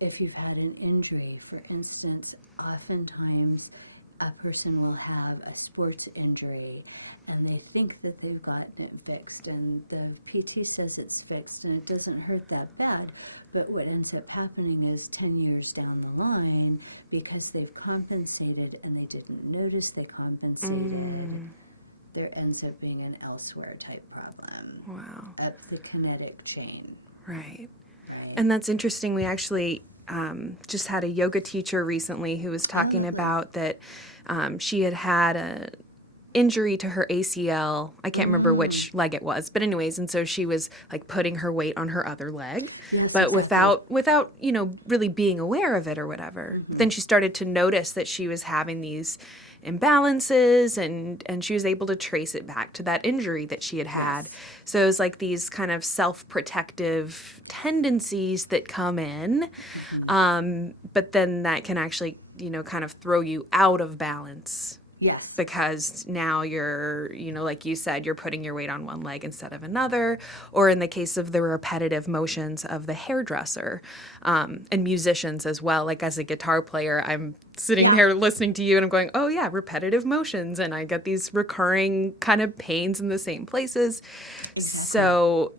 If you've had an injury, for instance, oftentimes a person will have a sports injury and they think that they've gotten it fixed, and the PT says it's fixed and it doesn't hurt that bad, but what ends up happening is 10 years down the line, because they've compensated and they didn't notice they compensated, there ends up being an elsewhere type problem. Wow. Up the kinetic chain. Right. And that's interesting. We actually just had a yoga teacher recently who was talking about that she had an injury to her ACL. I can't remember which leg it was, but anyways, and so she was like putting her weight on her other leg, but exactly. without really being aware of it or whatever. Then she started to notice that she was having these imbalances, and she was able to trace it back to that injury that she had had. So it was like these kind of self-protective tendencies that come in, but then that can actually kind of throw you out of balance Yes. Because now you're, like you said, you're putting your weight on one leg instead of another. Or in the case of the repetitive motions of the hairdresser, and musicians as well. Like as a guitar player, I'm sitting there listening to you and I'm going, oh yeah, repetitive motions. And I get these recurring kind of pains in the same places. Exactly. So,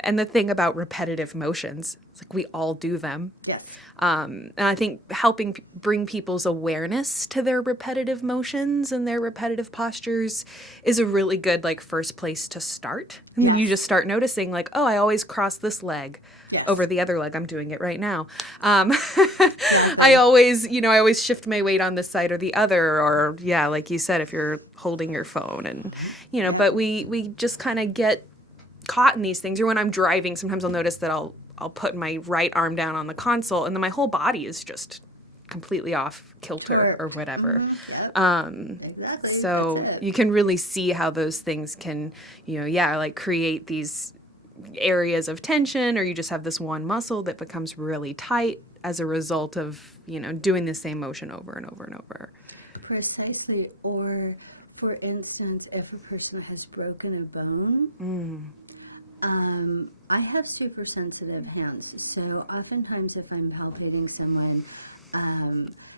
and the thing about repetitive motions, it's like we all do them. Yes. And I think helping bring people's awareness to their repetitive motions and their repetitive postures is a really good first place to start. And then you just start noticing oh, I always cross this leg over the other leg. I'm doing it right now. I always shift my weight on this side or the other, or like you said, if you're holding your phone and, but we just kind of get caught in these things. Or when I'm driving, sometimes I'll notice that I'll put my right arm down on the console and then my whole body is just completely off kilter or whatever. Exactly. So you can really see how those things can, create these areas of tension, or you just have this one muscle that becomes really tight as a result of, doing the same motion over and over and over. Precisely. Or, for instance, if a person has broken a bone, I have super sensitive hands, so oftentimes if I'm palpating someone,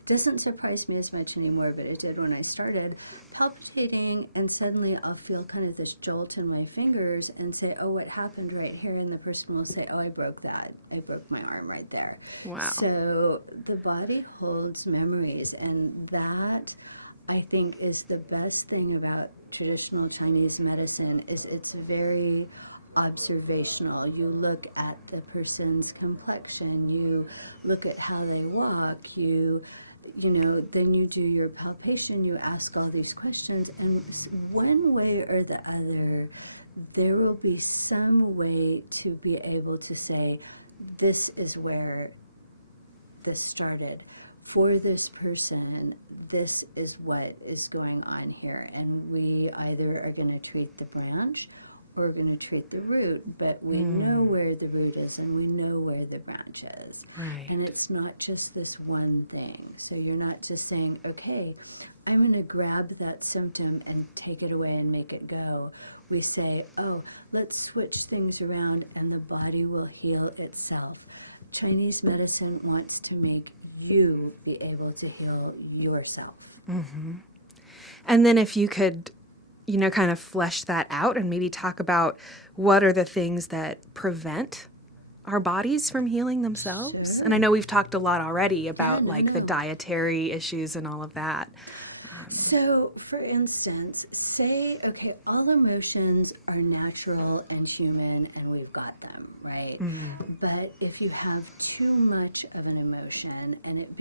doesn't surprise me as much anymore, but it did when I started palpitating, and suddenly I'll feel kind of this jolt in my fingers and say, oh, what happened right here? And the person will say, oh, I broke that. I broke my arm right there. Wow. So the body holds memories, and that, I think, is the best thing about traditional Chinese medicine, is it's very observational. You look at the person's complexion, you look at how they walk, then you do your palpation, you ask all these questions, and one way or the other, there will be some way to be able to say, this is where this started. For this person, this is what is going on here, and we either are going to treat the branch or we're going to treat the root, but we know where the root is and we know where the branch is. Right. And it's not just this one thing. So you're not just saying, okay, I'm going to grab that symptom and take it away and make it go. We say, oh, let's switch things around and the body will heal itself. Chinese medicine wants to make you be able to heal yourself. Mm-hmm. And then if you could, kind of flesh that out and maybe talk about what are the things that prevent our bodies from healing themselves. Sure. And I know we've talked a lot already about the dietary issues and all of that. So, for instance, say, okay, all emotions are natural and human and we've got them, right? Mm-hmm. But if you have too much of an emotion and it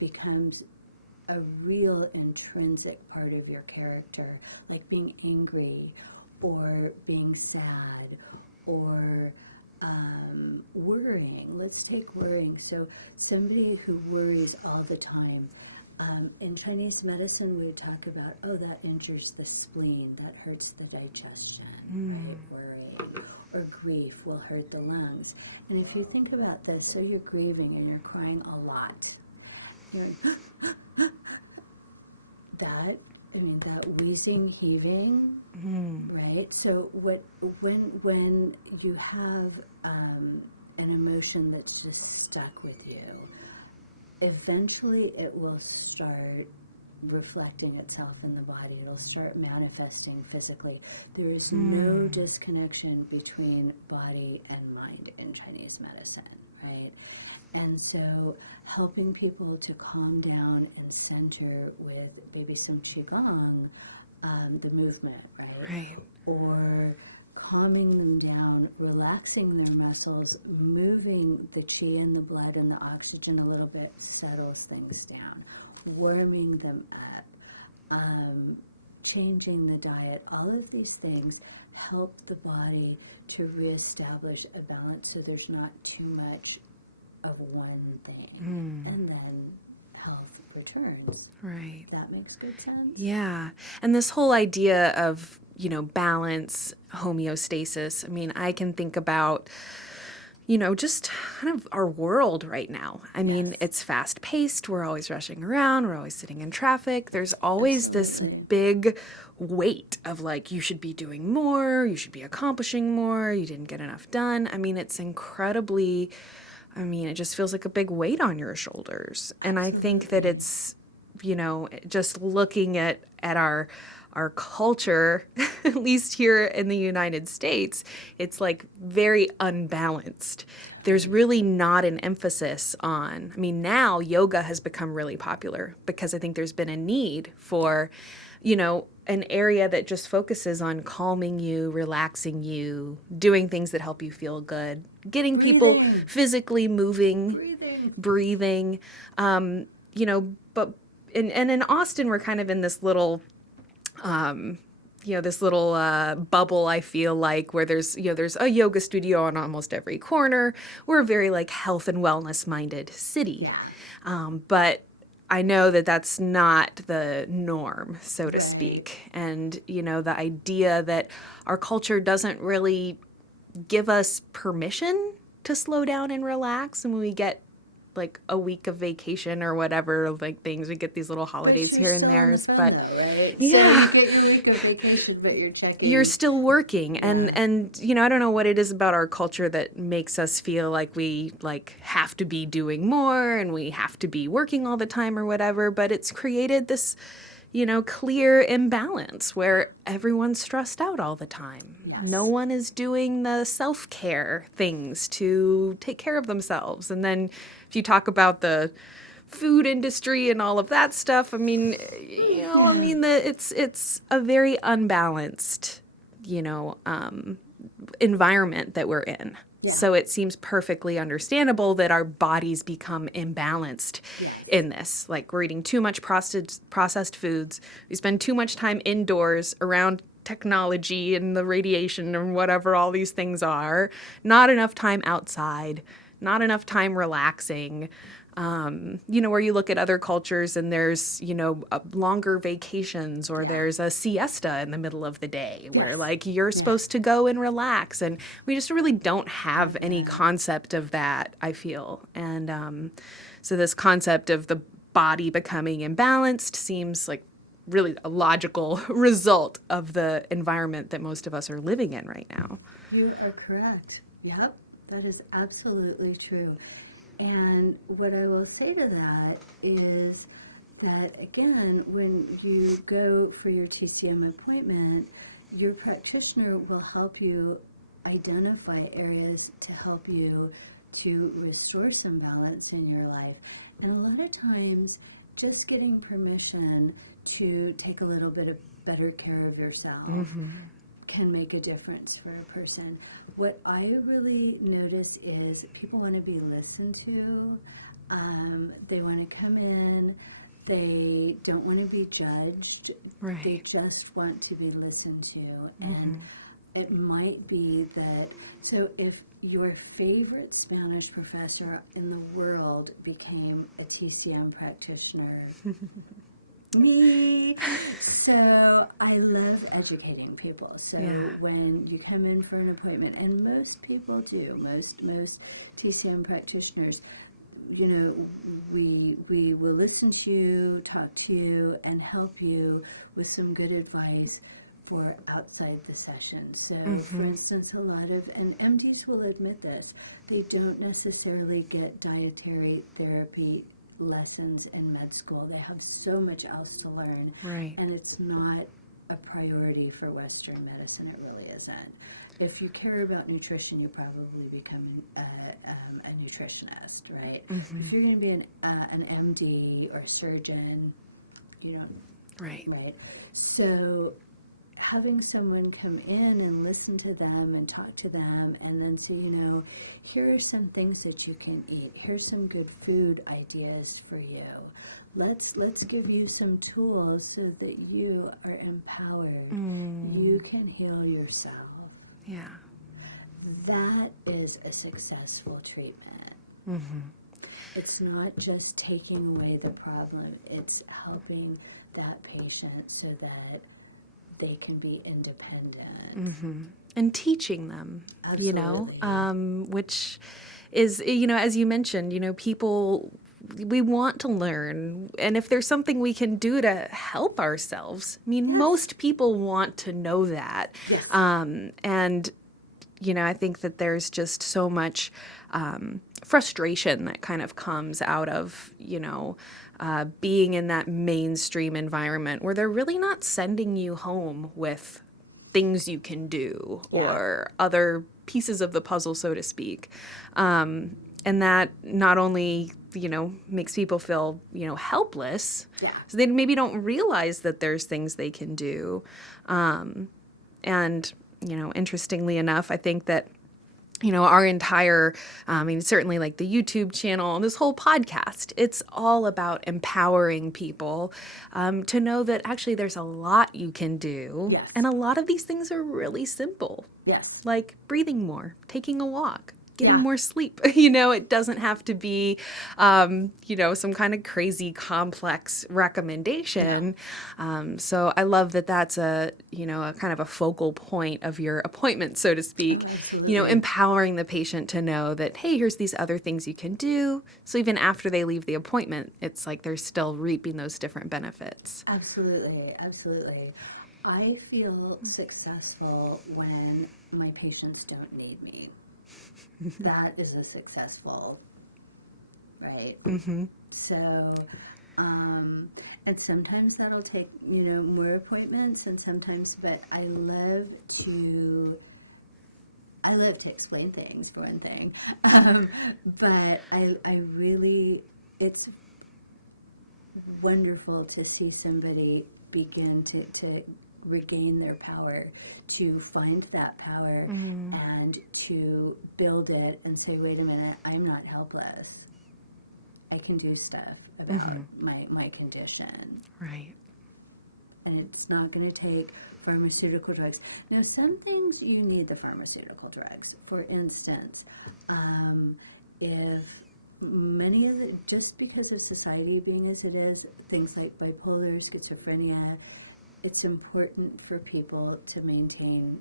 becomes a real intrinsic part of your character, like being angry or being sad or worrying. Let's take worrying. So somebody who worries all the time, in Chinese medicine we would talk about, oh, that injures the spleen, that hurts the digestion, right? Worrying. Or grief will hurt the lungs. And if you think about this, so you're grieving and you're crying a lot. That wheezing, heaving, right? So when you have an emotion that's just stuck with you, eventually it will start reflecting itself in the body. It'll start manifesting physically. There is no disconnection between body and mind in Chinese medicine, right? And so helping people to calm down and center with maybe some Qigong, the movement, right? Right. Or calming them down, relaxing their muscles, moving the qi and the blood and the oxygen a little bit settles things down, warming them up, changing the diet. All of these things help the body to reestablish a balance so there's not too much of one thing, and then health returns. Right. That makes good sense? Yeah. And this whole idea of, balance, homeostasis, I can think about, just kind of our world right now. I mean, it's fast paced. We're always rushing around. We're always sitting in traffic. There's always this big weight of like, you should be doing more. You should be accomplishing more. You didn't get enough done. I mean, it's incredibly, it just feels like a big weight on your shoulders. And I think that it's, just looking at our culture, at least here in the United States, it's like very unbalanced. There's really not an emphasis on, now yoga has become really popular because I think there's been a need for, an area that just focuses on calming you, relaxing you, doing things that help you feel good, getting people physically moving, breathing, but in Austin, we're kind of in this little bubble, I feel like, where there's a yoga studio on almost every corner. We're a very like health and wellness minded city. Yeah. But I know that that's not the norm, so to speak. And, the idea that our culture doesn't really give us permission to slow down and relax. And when we get like a week of vacation or whatever, like things, we get these little holidays here and there, but yeah, so you get your week of vacation, but you're still working. And I don't know what it is about our culture that makes us feel like we like have to be doing more and we have to be working all the time or whatever, but it's created this clear imbalance where everyone's stressed out all the time. Yes. No one is doing the self-care things to take care of themselves. And then if you talk about the food industry and all of that stuff, it's a very unbalanced, environment that we're in. Yeah. So it seems perfectly understandable that our bodies become imbalanced in this. Like we're eating too much processed foods. We spend too much time indoors around technology and the radiation and whatever all these things are. Not enough time outside. Not enough time relaxing. Where you look at other cultures and there's, longer vacations or there's a siesta in the middle of the day where like you're supposed to go and relax. And we just really don't have any concept of that, I feel. And so this concept of the body becoming imbalanced seems like really a logical result of the environment that most of us are living in right now. You are correct. Yep, that is absolutely true. And what I will say to that is that, again, when you go for your TCM appointment, your practitioner will help you identify areas to help you to restore some balance in your life. And a lot of times, just getting permission to take a little bit of better care of yourself can make a difference for a person. What I really notice is people want to be listened to. They want to come in. They don't want to be judged. Right. They just want to be listened to. And it might be that, so if your favorite Spanish professor in the world became a TCM practitioner, me. So I love educating people. So when you come in for an appointment, and most people do, most TCM practitioners, we will listen to you, talk to you, and help you with some good advice for outside the session. So, for instance, a lot of, and MDs will admit this, they don't necessarily get dietary therapy lessons in med school. They have so much else to learn. Right. And it's not a priority for Western medicine. It really isn't. If you care about nutrition, you probably become a nutritionist, right? If you're going to be an MD or a surgeon, right. So having someone come in and listen to them and talk to them and then say, here are some things that you can eat. Here's some good food ideas for you. Let's give you some tools so that you are empowered. You can heal yourself. Yeah. That is a successful treatment. It's not just taking away the problem. It's helping that patient so that they can be independent. and teaching them, Absolutely. which is, as you mentioned, people, we want to learn. And if there's something we can do to help ourselves, I mean, Yes. most people want to know that. Yes. And I think that there's just so much frustration that kind of comes out of, being in that mainstream environment where they're really not sending you home with things you can do or other pieces of the puzzle, so to speak. And that not only, makes people feel, helpless, so they maybe don't realize that there's things they can do. And, interestingly enough, I think that, our entire, certainly like the YouTube channel and this whole podcast, it's all about empowering people to know that actually there's a lot you can do. Yes. And a lot of these things are really simple. Yes. Like breathing more, taking a walk, getting more sleep. It doesn't have to be, some kind of crazy complex recommendation. So I love that that's a kind of a focal point of your appointment, so to speak, empowering the patient to know that, hey, here's these other things you can do. So even after they leave the appointment, it's like they're still reaping those different benefits. Absolutely. Absolutely. I feel successful when my patients don't need me. That is a successful, right? Mm-hmm. So, and sometimes that'll take, more appointments, and sometimes, but I love to explain things, for one thing. But I really, it's wonderful to see somebody begin to regain their power, to find that power and to build it and say, wait a minute, I'm not helpless. I can do stuff about my condition. Right. And it's not going to take pharmaceutical drugs. Now, some things you need the pharmaceutical drugs. For instance, if many of the, just because of society being as it is, things like bipolar, schizophrenia, it's important for people to maintain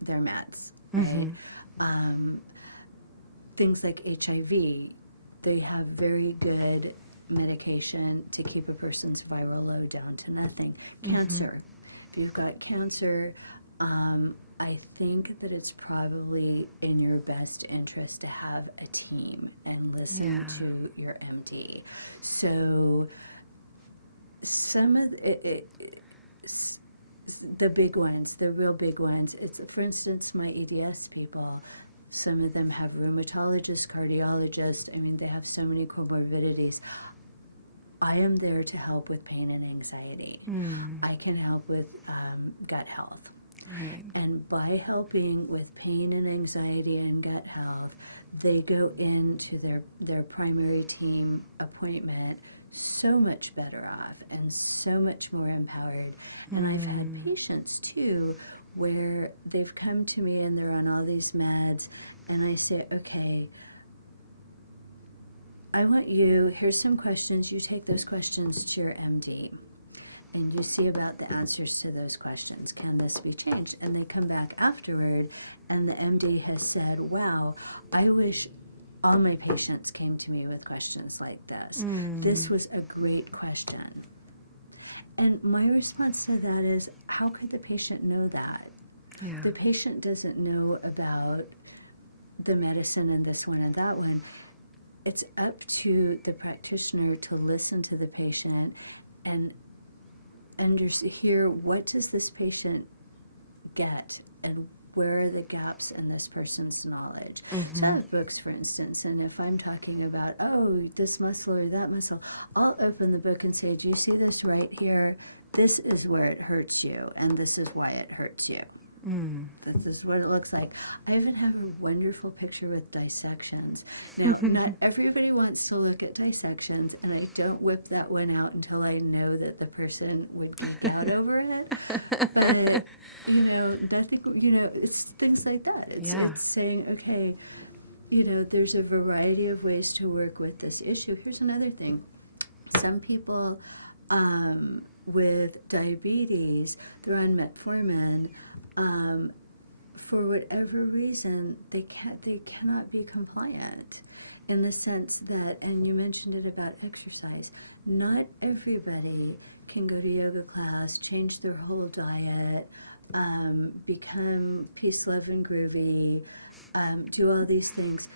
their meds. Right? Things like HIV, they have very good medication to keep a person's viral load down to nothing. Cancer, if you've got cancer, I think that it's probably in your best interest to have a team and listen to your MD. So some of the big ones, the real big ones, it's, for instance, my EDS people, some of them have rheumatologists, cardiologists. I mean, they have so many comorbidities. I am there to help with pain and anxiety. I can help with gut health. Right. And by helping with pain and anxiety and gut health, they go into their primary team appointment so much better off and so much more empowered. And I've had patients, too, where they've come to me and they're on all these meds, and I say, okay, I want you, here's some questions, you take those questions to your MD, and you see about the answers to those questions. Can this be changed? And they come back afterward, and the MD has said, wow, I wish all my patients came to me with questions like this. This was a great question. And my response to that is, how could the patient know that? Yeah. The patient doesn't know about the medicine and this one and that one. It's up to the practitioner to listen to the patient and hear, what does this patient get and where are the gaps in this person's knowledge. So I have books, for instance, and if I'm talking about, oh, this muscle or that muscle, I'll open the book and say, do you see this right here? This is where it hurts you, and this is why it hurts you. This is what it looks like. I even have a wonderful picture with dissections. Now, not everybody wants to look at dissections, and I don't whip that one out until I know that the person would geek out over it. But, nothing, it's things like that. It's saying, okay, there's a variety of ways to work with this issue. Here's another thing. Some people with diabetes, they're on metformin, for whatever reason, they cannot be compliant, in the sense that, and you mentioned it about exercise, not everybody can go to yoga class, change their whole diet, become peace, love, and groovy, do all these things.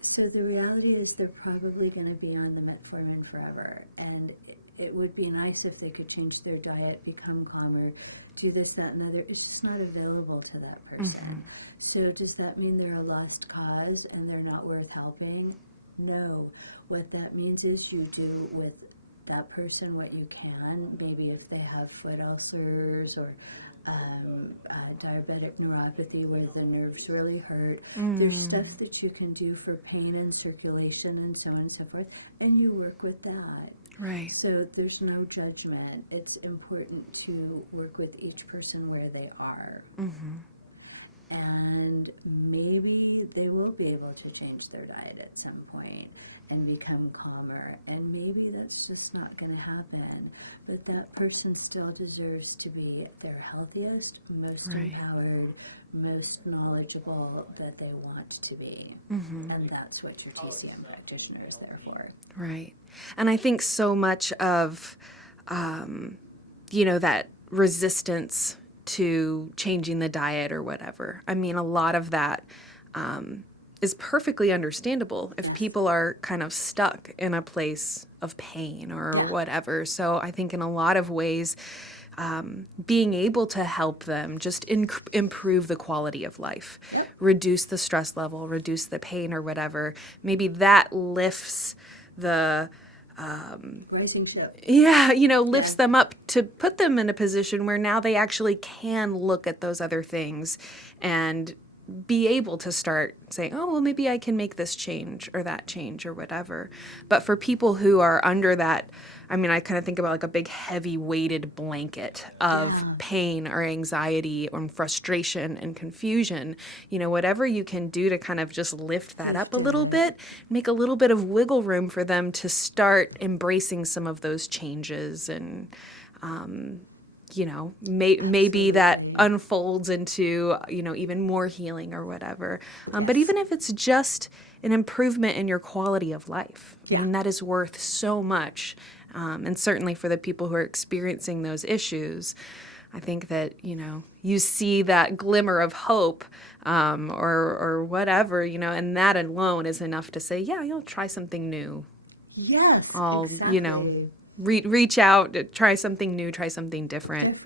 So the reality is they're probably going to be on the metformin forever. And it would be nice if they could change their diet, become calmer, do this, that, and other. It's just not available to that person. Mm-hmm. So does that mean they're a lost cause and they're not worth helping? No. What that means is you do with that person what you can. Maybe if they have foot ulcers or diabetic neuropathy where the nerves really hurt. There's stuff that you can do for pain and circulation and so on and so forth, and you work with that. Right. So there's no judgment. It's important to work with each person where they are. Mm-hmm. And maybe they will be able to change their diet at some point and become calmer. And maybe that's just not going to happen. But that person still deserves to be their healthiest, most empowered, most knowledgeable that they want to be. Mm-hmm. And that's what your TCM practitioner is there for. Right. And I think so much of, that resistance to changing the diet or whatever. I mean, a lot of that is perfectly understandable if people are kind of stuck in a place of pain or whatever. So I think in a lot of ways, being able to help them just improve the quality of life, reduce the stress level, reduce the pain or whatever, maybe that lifts the rising ship. Lifts them up to put them in a position where now they actually can look at those other things and be able to start saying, oh, well, maybe I can make this change or that change or whatever. But for people who are under that, I mean, I kind of think about like a big heavy weighted blanket of pain or anxiety or frustration and confusion, whatever you can do to kind of just lift that up a little bit, make a little bit of wiggle room for them to start embracing some of those changes and, maybe that unfolds into, even more healing or whatever. But even if it's just an improvement in your quality of life, I mean, that is worth so much. And certainly for the people who are experiencing those issues, I think that, you see that glimmer of hope or whatever, and that alone is enough to say, you'll try something new. Yes, exactly. Reach out, try something new, try something different.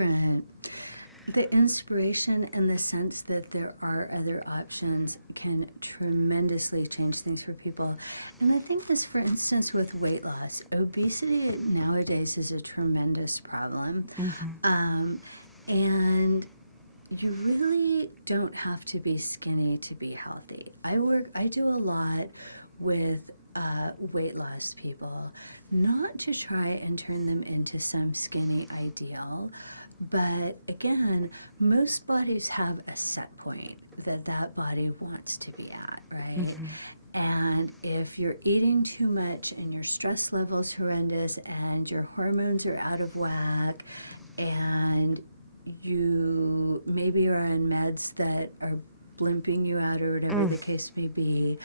The inspiration and the sense that there are other options can tremendously change things for people. And I think this, for instance, with weight loss. Obesity nowadays is a tremendous problem. Mm-hmm. And you really don't have to be skinny to be healthy. I do a lot with weight loss people, not to try and turn them into some skinny ideal, but again, most bodies have a set point that body wants to be at, right? Mm-hmm. And if you're eating too much and your stress level's horrendous and your hormones are out of whack and you maybe are on meds that are blimping you out or whatever the case may be,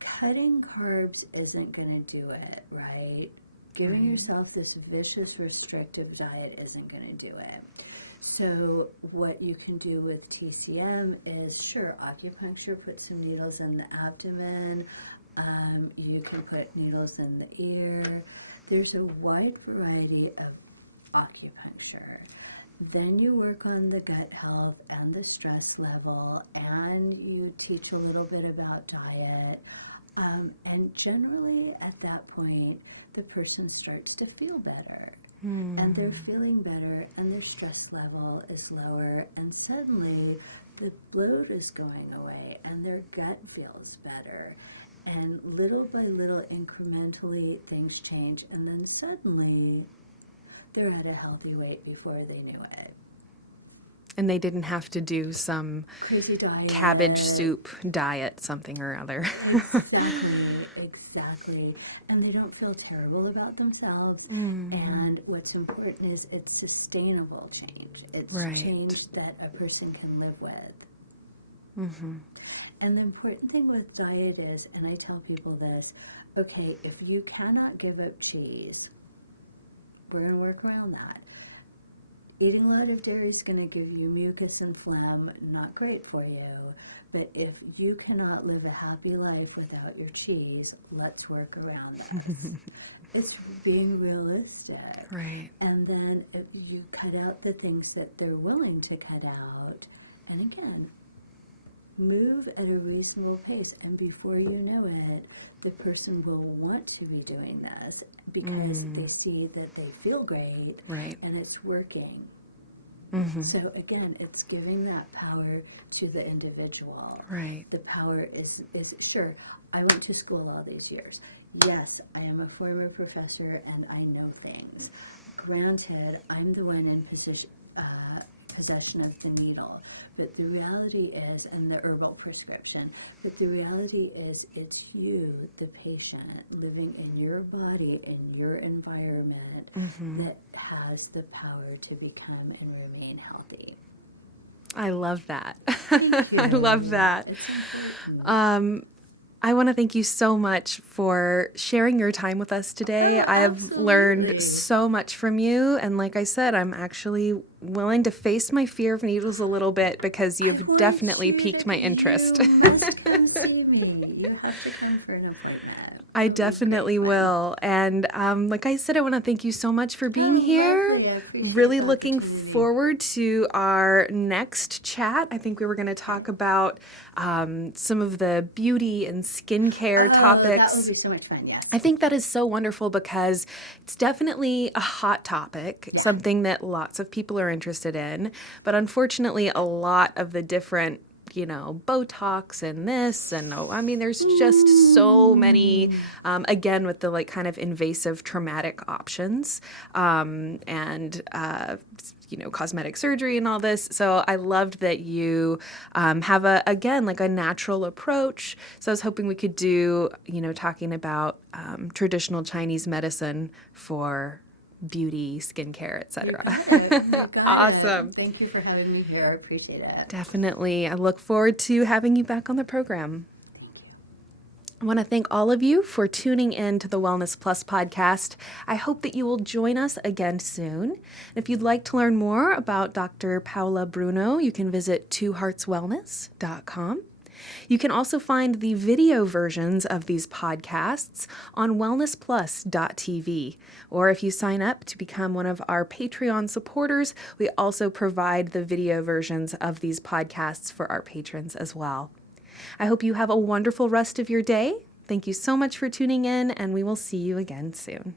cutting carbs isn't going to do it, right? Giving yourself this vicious, restrictive diet isn't going to do it. So what you can do with TCM is, sure, acupuncture, put some needles in the abdomen. You can put needles in the ear. There's a wide variety of acupuncture. Then you work on the gut health and the stress level, and you teach a little bit about diet. And generally, at that point, the person starts to feel better. And they're feeling better, and their stress level is lower, and suddenly the bloat is going away, and their gut feels better. And little by little, incrementally, things change, and then suddenly they're at a healthy weight before they knew it. And they didn't have to do some crazy diet, cabbage soup diet, something or other. Exactly. And they don't feel terrible about themselves. And what's important is it's sustainable change. It's change that a person can live with. And the important thing with diet is, and I tell people this, okay, if you cannot give up cheese, we're going to work around that. Eating a lot of dairy is going to give you mucus and phlegm, not great for you. But if you cannot live a happy life without your cheese, let's work around this. It's being realistic. Right. And then if you cut out the things that they're willing to cut out, and again, move at a reasonable pace. And before you know it, the person will want to be doing this because they see that they feel great, Right. and it's working. So again, it's giving that power to the individual. Right. The power is sure, I went to school all these years. Yes, I am a former professor and I know things. Granted, I'm the one in possession of the needle. But the reality is, and the herbal prescription, but the reality is it's you, the patient, living in your body, in your environment, that has the power to become and remain healthy. I love that. Thank you. I love that. It's important. I want to thank you so much for sharing your time with us today. I have learned so much from you. And like I said, I'm actually willing to face my fear of needles a little bit because you've definitely piqued my interest. You must come see me. You have to come for an appointment. I definitely will. And like I said, I want to thank you so much for being here. Lovely. I appreciate Really the looking opportunity. forward to our next chat. I think we were going to talk about some of the beauty and skincare topics. That would be so much fun, yes. I think that is so wonderful because it's definitely a hot topic, something that lots of people are interested in. But unfortunately, a lot of the different Botox and this and I mean, there's just so many, again, with the like kind of invasive traumatic options and cosmetic surgery and all this. So I loved that you have a natural approach. So I was hoping we could do, talking about traditional Chinese medicine for beauty, skincare, etc. Awesome. Thank you for having me here. I appreciate it. Definitely. I look forward to having you back on the program. Thank you. I want to thank all of you for tuning in to the Wellness Plus podcast. I hope that you will join us again soon. If you'd like to learn more about Dr. Paula Bruno, you can visit twoheartswellness.com. You can also find the video versions of these podcasts on wellnessplus.tv. Or if you sign up to become one of our Patreon supporters, we also provide the video versions of these podcasts for our patrons as well. I hope you have a wonderful rest of your day. Thank you so much for tuning in, and we will see you again soon.